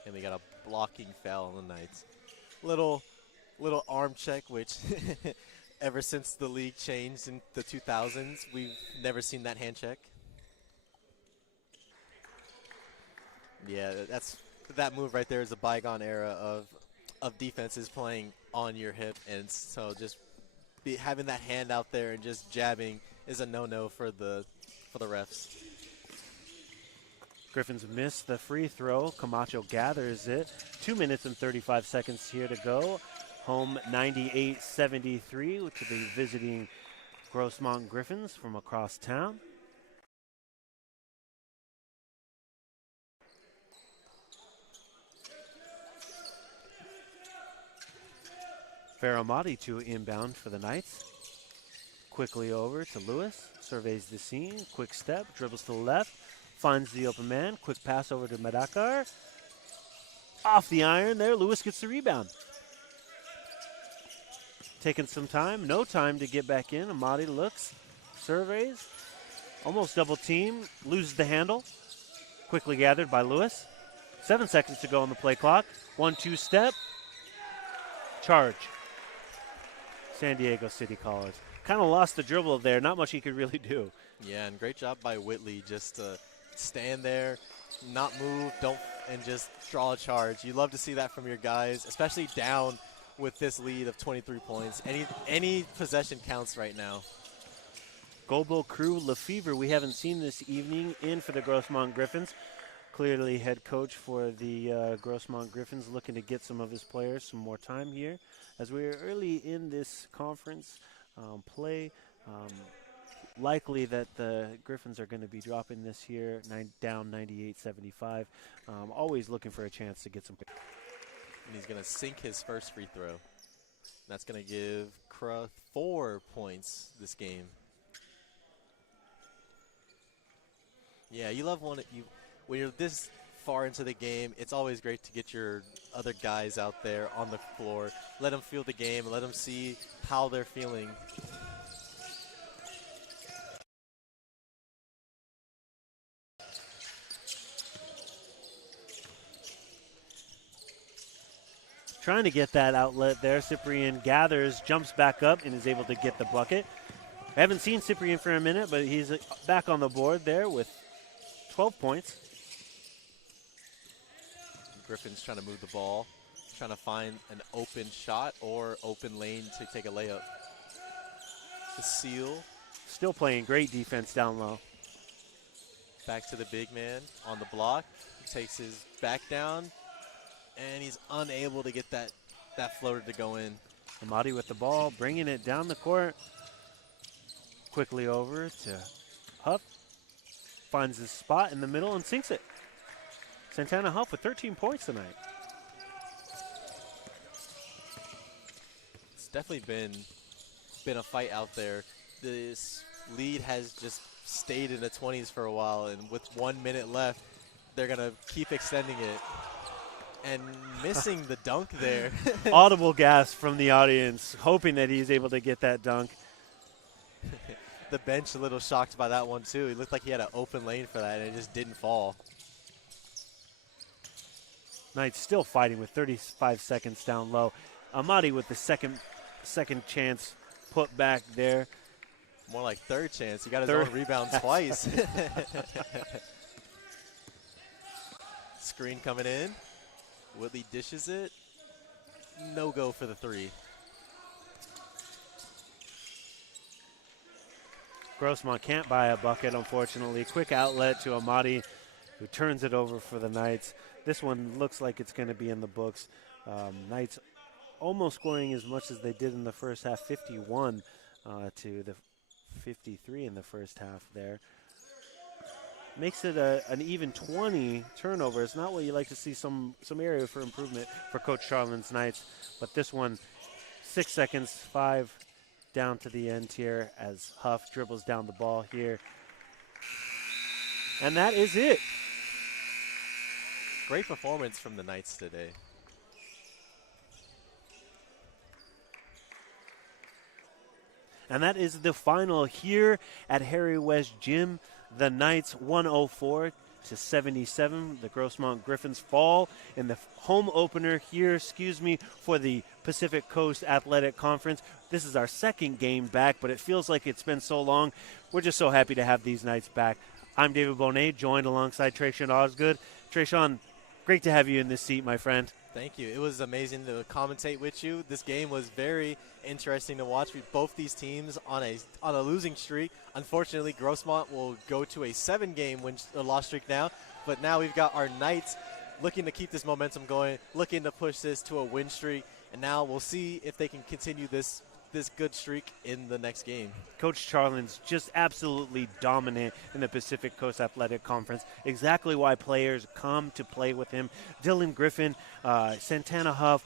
And we got a blocking foul on the Knights. Little arm check, which ever since the league changed in the 2000s, we've never seen that hand check. Yeah, that move right there is a bygone era of defenses playing on your hip, and so just having that hand out there and just jabbing is a no-no for the refs. Griffins missed the free throw. Camacho gathers it. 2 minutes and 35 seconds here to go. Home 98-73 to the visiting Grossmont Griffins from across town. Faramati to inbound for the Knights. Quickly over to Lewis. Surveys the scene. Quick step. Dribbles to the left. Finds the open man. Quick pass over to Madakar. Off the iron there, Lewis gets the rebound. Taking some time, no time to get back in. Amadi looks, surveys, almost double team, loses the handle. Quickly gathered by Lewis. 7 seconds to go on the play clock. 1-2 step. Charge. San Diego City College. Kind of lost the dribble there. Not much he could really do. Yeah, and great job by Whitley just to stand there, not move, and just draw a charge. You love to see that from your guys, especially down with this lead of 23 points. Any possession counts right now. Gobo Crew Lefevre, we haven't seen this evening, in for the Grossmont Griffins. Clearly head coach for the Grossmont Griffins, looking to get some of his players some more time here. As we're early in this conference play, likely that the Griffins are going to be dropping this year, down 98-75. Always looking for a chance to get some. And he's going to sink his first free throw. That's going to give Kruh 4 points this game. Yeah, you love when you're this far into the game. It's always great to get your other guys out there on the floor. Let them feel the game. Let them see how they're feeling. Trying to get that outlet there. Cyprian gathers, jumps back up, and is able to get the bucket. I haven't seen Cyprian for a minute, but he's back on the board there with 12 points. Griffin's trying to move the ball, trying to find an open shot or open lane to take a layup. The seal. Still playing great defense down low. Back to the big man on the block. He takes his back down, and he's unable to get that floater to go in. Amadi with the ball, bringing it down the court. Quickly over to Huff. Finds his spot in the middle and sinks it. Santana Huff with 13 points tonight. It's definitely been a fight out there. This lead has just stayed in the 20s for a while, and with 1 minute left, they're going to keep extending it. And missing the dunk there. Audible gasp from the audience, hoping that he's able to get that dunk. The bench a little shocked by that one, too. He looked like he had an open lane for that, and it just didn't fall. Knights still fighting with 35 seconds down low. Amadi with the second chance put back there. More like third chance. He got his own rebound twice. Screen coming in. Whitley dishes it. No go for the three. Grossmont can't buy a bucket, unfortunately. Quick outlet to Amadi, who turns it over for the Knights. This one looks like it's going to be in the books. Knights almost scoring as much as they did in the first half, 51 to the 53 in the first half there. Makes it an even 20 turnovers. Not what you like to see, some area for improvement for Coach Charlin's Knights. But this one, 6 seconds, 5 down to the end here as Huff dribbles down the ball here. And that is it. Great performance from the Knights today. And that is the final here at Harry West Gym. The Knights 104 to 77. The Grossmont Griffins fall in the home opener here, for the Pacific Coast Athletic Conference. This is our second game back, but it feels like it's been so long. We're just so happy to have these Knights back. I'm David Bohnet, joined alongside Tresean Osgood. Tresean, great to have you in this seat, my friend. Thank you. It was amazing to commentate with you. This game was very interesting to watch. Both these teams on a losing streak. Unfortunately, Grossmont will go to a 7-game loss streak now. But now we've got our Knights looking to keep this momentum going, looking to push this to a win streak. And now we'll see if they can continue this good streak in the next game. Coach Charlin's just absolutely dominant in the Pacific Coast Athletic Conference. Exactly why players come to play with him. Dylan Griffin, Santana Huff,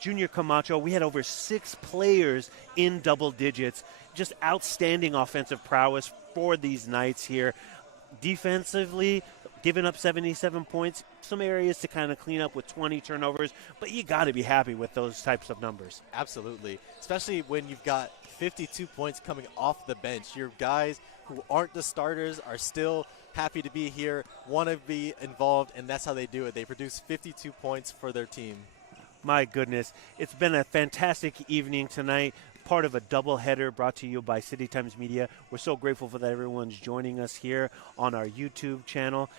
Junior Camacho. We had over 6 players in double digits. Just outstanding offensive prowess for these Knights here. Defensively, giving up 77 points, some areas to kind of clean up with 20 turnovers, but you got to be happy with those types of numbers. Absolutely, especially when you've got 52 points coming off the bench. Your guys who aren't the starters are still happy to be here, want to be involved, and that's how they do it. They produce 52 points for their team. My goodness, it's been a fantastic evening tonight, part of a doubleheader brought to you by City Times Media. We're so grateful for that everyone's joining us here on our YouTube channel.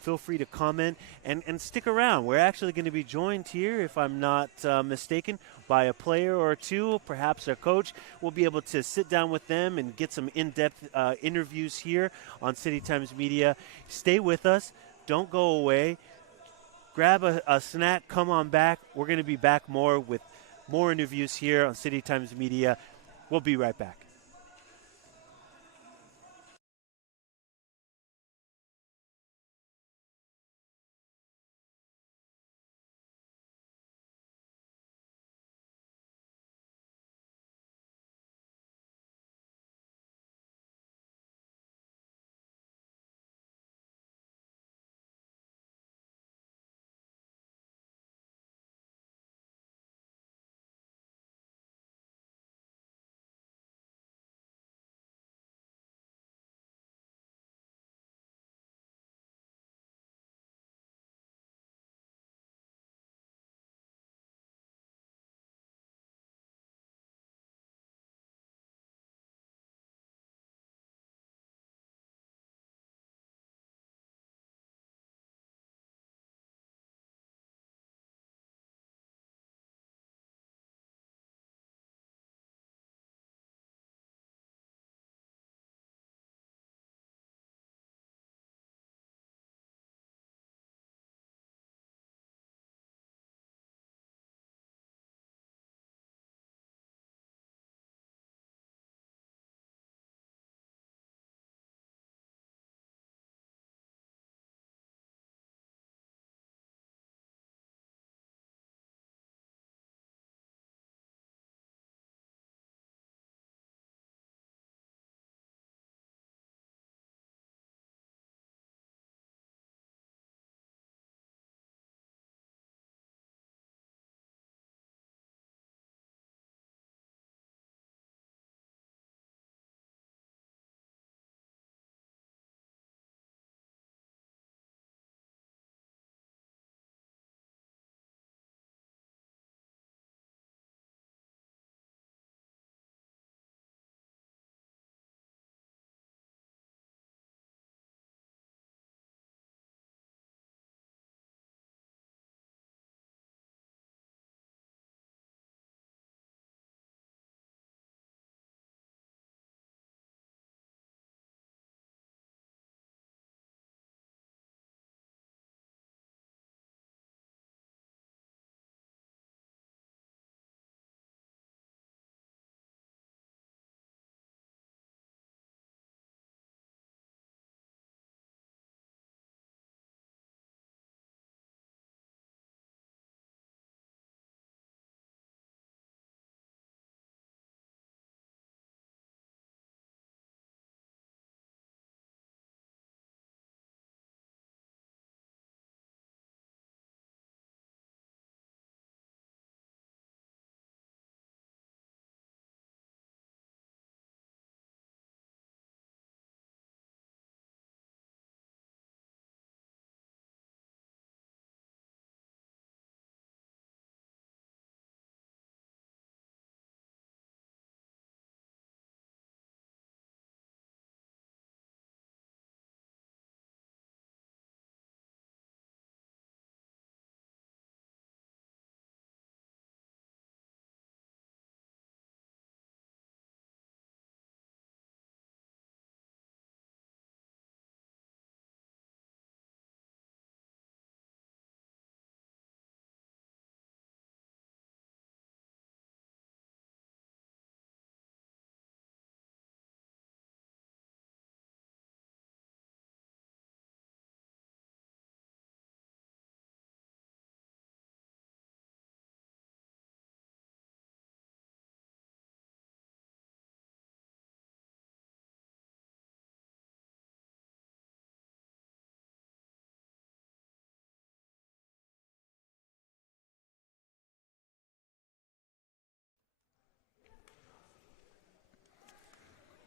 Feel free to comment and stick around. We're actually going to be joined here, if I'm not mistaken, by a player or two, perhaps a coach. We'll be able to sit down with them and get some in-depth interviews here on City Times Media. Stay with us. Don't go away. Grab a snack, come on back. We're going to be back more with more interviews here on City Times Media. We'll be right back.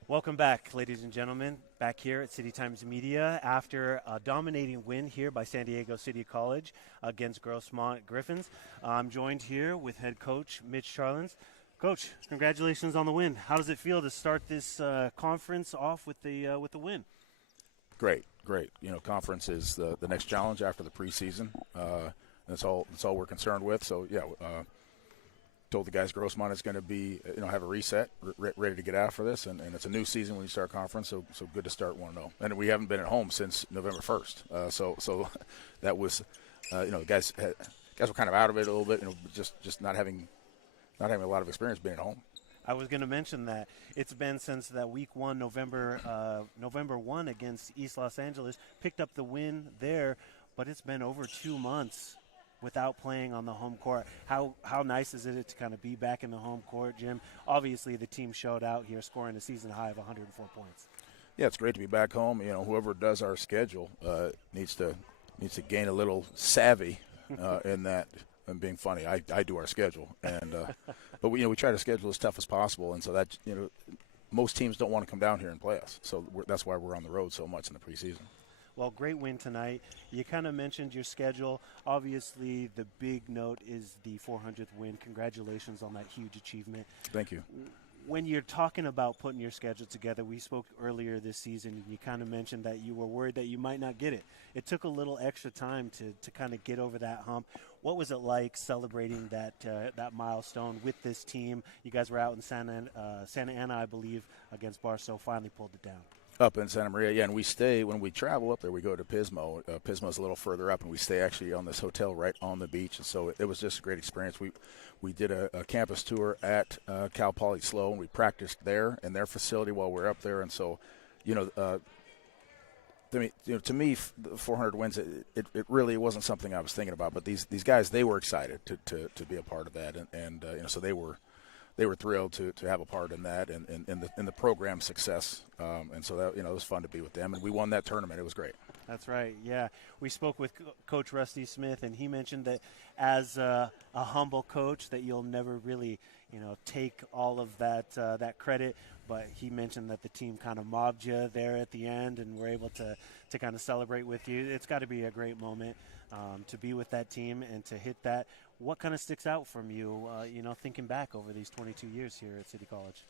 Welcome back, ladies and gentlemen, back here at City Times Media after a dominating win here by San Diego City College against Grossmont Griffins. I'm joined here with head coach Mitch Charlins. Coach, congratulations on the win. How does it feel to start this conference off with the win? Great. Conference is the next challenge after the preseason. That's all we're concerned with. So, told the guys Grossmont is going to be, have a reset, ready to get after this, and it's a new season when you start conference, so good to start 1-0. And we haven't been at home since November 1st, so that was, the guys were kind of out of it a little bit, just not having a lot of experience being at home. I was going to mention that it's been since that week 1, November 1 against East Los Angeles, picked up the win there, but it's been over 2 months without playing on the home court. How nice is it to kind of be back in the home court, Jim? Obviously, the team showed out here, scoring a season high of 104 points. Yeah, it's great to be back home. Whoever does our schedule needs to gain a little savvy in that. And being funny, I do our schedule, and but we try to schedule as tough as possible, and so that most teams don't want to come down here and play us. So that's why we're on the road so much in the preseason. Well, great win tonight. You kind of mentioned your schedule. Obviously, the big note is the 400th win. Congratulations on that huge achievement. Thank you. When you're talking about putting your schedule together, we spoke earlier this season, and you kind of mentioned that you were worried that you might not get it. It took a little extra time to kind of get over that hump. What was it like celebrating that milestone with this team? You guys were out in Santa Ana, I believe, against Barstow, finally pulled it down. Up in Santa Maria, and we stay, when we travel up there, we go to Pismo. Pismo's a little further up, and we stay actually on this hotel right on the beach, and so it was just a great experience. We did a campus tour at Cal Poly SLO, and we practiced there in their facility while we were up there, and so, to me, the 400 wins, it really wasn't something I was thinking about, but these guys, they were excited to be a part of that, and so they were thrilled to have a part in that and in the program success. And so that, it was fun to be with them. And we won that tournament. It was great. That's right. Yeah. We spoke with Coach Rusty Smith, and he mentioned that as a humble coach that you'll never really, take all of that credit. But he mentioned that the team kind of mobbed you there at the end and were able to kind of celebrate with you. It's got to be a great moment to be with that team and to hit that. What kind of sticks out from you, thinking back over these 22 years here at City College?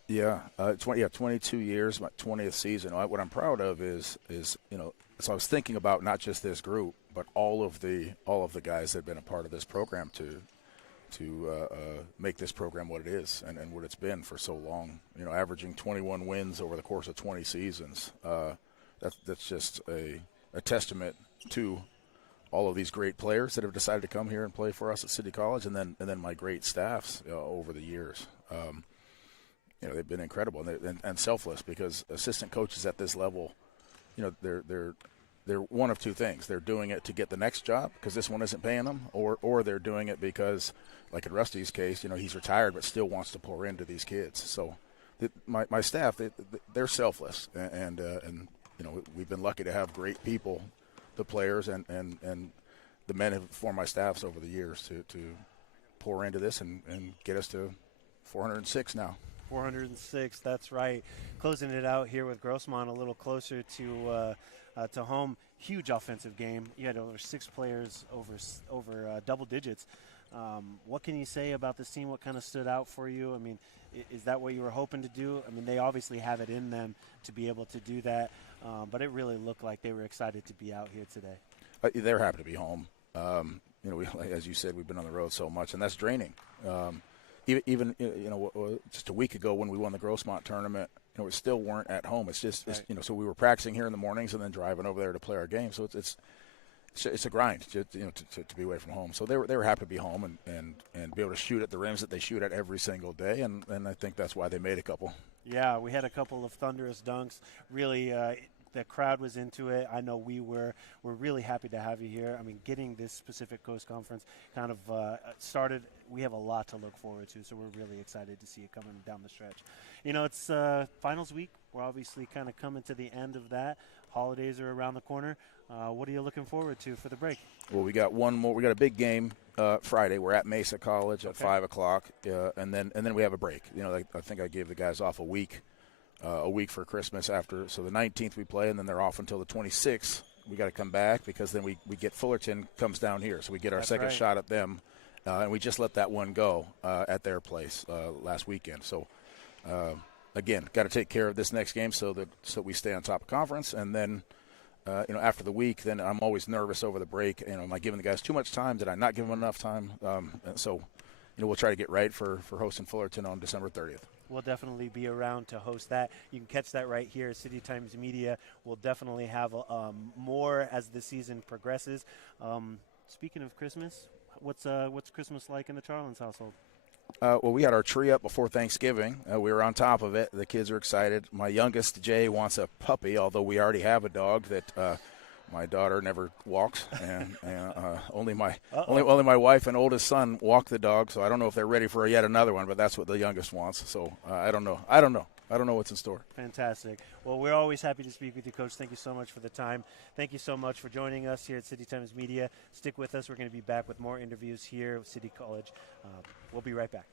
22 years, my 20th season. What I'm proud of is so I was thinking about not just this group, but all of the guys that have been a part of this program to make this program what it is and what it's been for so long. Averaging 21 wins over the course of 20 seasons. That's just a testament to all of these great players that have decided to come here and play for us at City College, and then my great staffs over the years. They've been incredible and selfless, because assistant coaches at this level, they're one of two things. They're doing it to get the next job because this one isn't paying them, or they're doing it because, like in Rusty's case, he's retired but still wants to pour into these kids. So my staff, they're selfless, and we've been lucky to have great people, the players and the men have formed my staffs over the years to pour into this and get us to 406 now. 406, that's right. Closing it out here with Grossmont a little closer to home. Huge offensive game. You had over 6 players over double digits. What can you say about this team? What kind of stood out for you? I mean, is that what you were hoping to do? I mean, they obviously have it in them to be able to do that, but it really looked like they were excited to be out here today. They're happy to be home. As you said, we've been on the road so much, and that's draining. Even just a week ago when we won the Grossmont tournament, we still weren't at home. It's just, right. So we were practicing here in the mornings and then driving over there to play our game. So it's a grind to be away from home. So they were happy to be home and be able to shoot at the rims that they shoot at every single day, and I think that's why they made a couple. Yeah, we had a couple of thunderous dunks. Really, the crowd was into it. I know we were. We're really happy to have you here. I mean, getting this Pacific Coast Conference kind of started, we have a lot to look forward to, so we're really excited to see it coming down the stretch. It's finals week. We're obviously kind of coming to the end of that. Holidays are around the corner. What are you looking forward to for the break? Well, we got one more. We got a big game Friday. We're at Mesa College at 5 o'clock, and then we have a break. I think I gave the guys off a week a week for Christmas after. So the 19th we play, and then they're off until the 26th. We got to come back because then we get Fullerton comes down here. So we get our second shot at them. And we just let that one go at their place last weekend. So, again, got to take care of this next game so we stay on top of conference. And then, after the week, then I'm always nervous over the break. Am I giving the guys too much time? Did I not give them enough time? So, we'll try to get right for hosting Fullerton on December 30th. We'll definitely be around to host that. You can catch that right here. City Times Media will definitely have more as the season progresses. Speaking of Christmas, what's Christmas like in the Charlins household? Well, we had our tree up before Thanksgiving. We were on top of it. The kids are excited. My youngest, Jay, wants a puppy, although we already have a dog that my daughter never walks, and only my wife and oldest son walk the dog. So I don't know if they're ready for yet another one, but that's what the youngest wants. So I don't know. I don't know what's in store. Fantastic. Well, we're always happy to speak with you, Coach. Thank you so much for the time. Thank you so much for joining us here at City Times Media. Stick with us. We're going to be back with more interviews here at City College. We'll be right back.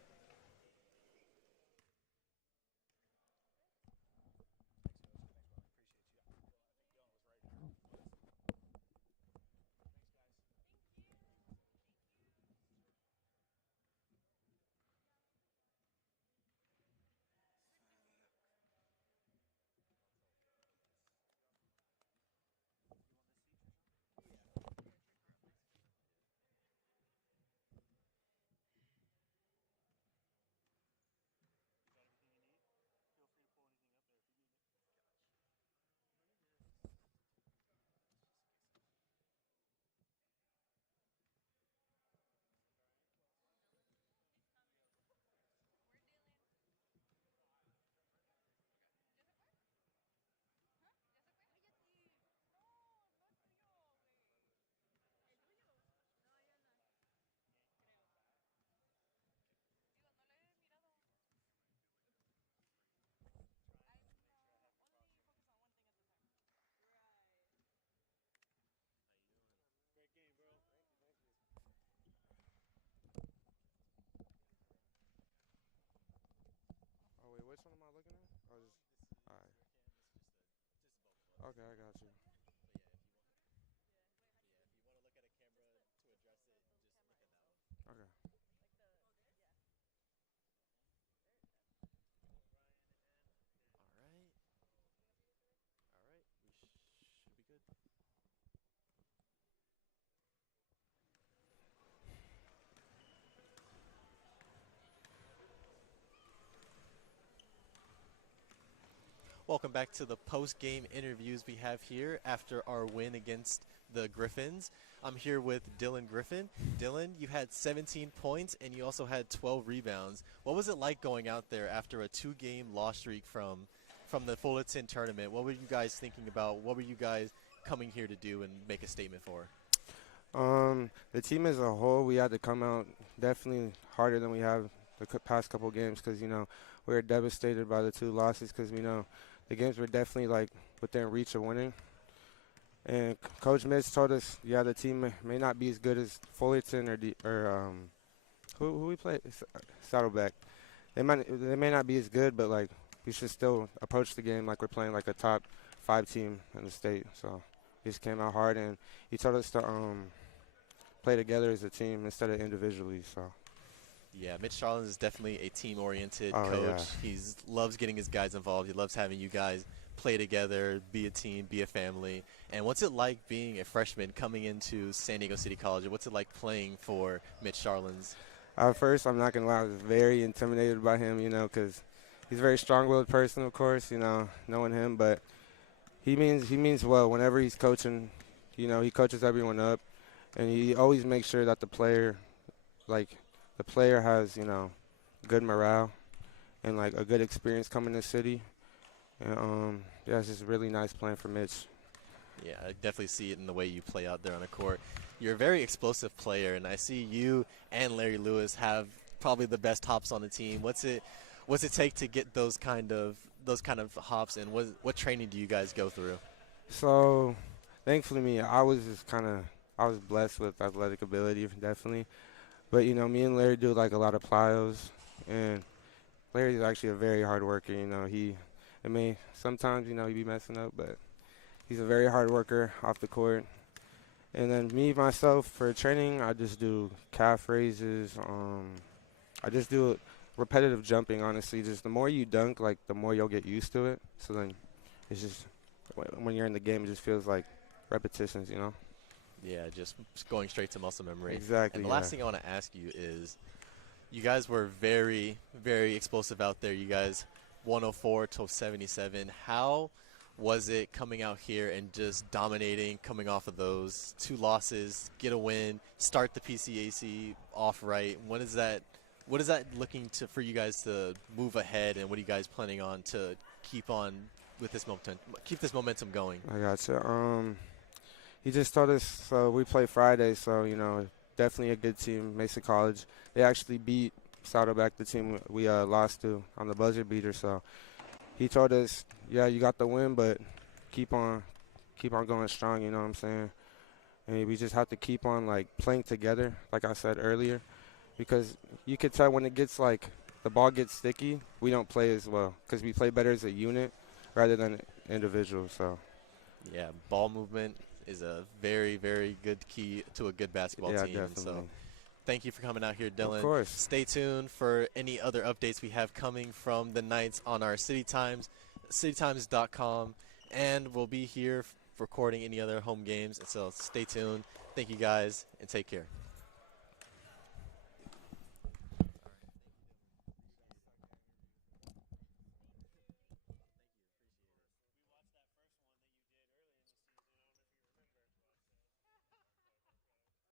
Oh, wait, which one am I looking at? Oh, just, all right. Okay, I got you. Okay. All right. All right. We should be good. Welcome back to the post-game interviews we have here after our win against the Griffins. I'm here with Dylan Griffin. Dylan, you had 17 points and you also had 12 rebounds. What was it like going out there after a 2-game loss streak from the Fullerton tournament? What were you guys thinking about? What were you guys coming here to do and make a statement for? The team as a whole, we had to come out definitely harder than we have the past couple games because, we were devastated by the 2 losses because, the games were definitely, within reach of winning. And Coach Mitch told us, the team may not be as good as Fullerton or who we play? Saddleback. They may not be as good, but, we should still approach the game like we're playing, a top 5 team in the state. So we just came out hard, and he told us to play together as a team instead of individually. So. Yeah, Mitch Charlins is definitely a team-oriented coach. Yeah. He loves getting his guys involved. He loves having you guys play together, be a team, be a family. And what's it like being a freshman coming into San Diego City College? What's it like playing for Mitch Charlins? At first, I'm not going to lie, I was very intimidated by him, because he's a very strong-willed person, of course, knowing him. But he means well. Whenever he's coaching, he coaches everyone up. And he always makes sure that the player has, good morale and, a good experience coming to the city. And, it's just really nice playing for Mitch. Yeah, I definitely see it in the way you play out there on the court. You're a very explosive player, and I see you and Larry Lewis have probably the best hops on the team. What's it take to get those kind of hops, and what training do you guys go through? So, thankfully, I was blessed with athletic ability, definitely. But, me and Larry do, a lot of plyos. And Larry's actually a very hard worker, Sometimes, he be messing up, but he's a very hard worker off the court. And then me, myself, for training, I just do calf raises. I just do repetitive jumping, honestly. Just the more you dunk, like, the more you'll get used to it. So then it's just, when you're in the game, it just feels like repetitions, Yeah, just going straight to muscle memory. Exactly. And the last thing I want to ask you is, you guys were very, very explosive out there. You guys 104 to 77. How was it coming out here and just dominating, coming off of those 2 losses, get a win, start the PCAC off right? What is that looking to for you guys to move ahead, and what are you guys planning on to keep on with this momentum going? I gotcha. He just told us, so we play Friday, so, definitely a good team, Mesa College. They actually beat Saddleback, the team we lost to on the buzzer beater. So he told us, yeah, you got the win, but keep on going strong, you know what I'm saying? And we just have to keep on, like, playing together, like I said earlier, because you could tell when it gets, like, the ball gets sticky, we don't play as well because we play better as a unit rather than individual. So yeah, ball movement is a very, very good key to a good basketball team. Definitely. So thank you for coming out here, Dylan. Of course. Stay tuned for any other updates we have coming from the Knights on our City Times, citytimes.com, and we'll be here recording any other home games. So stay tuned. Thank you guys, and take care.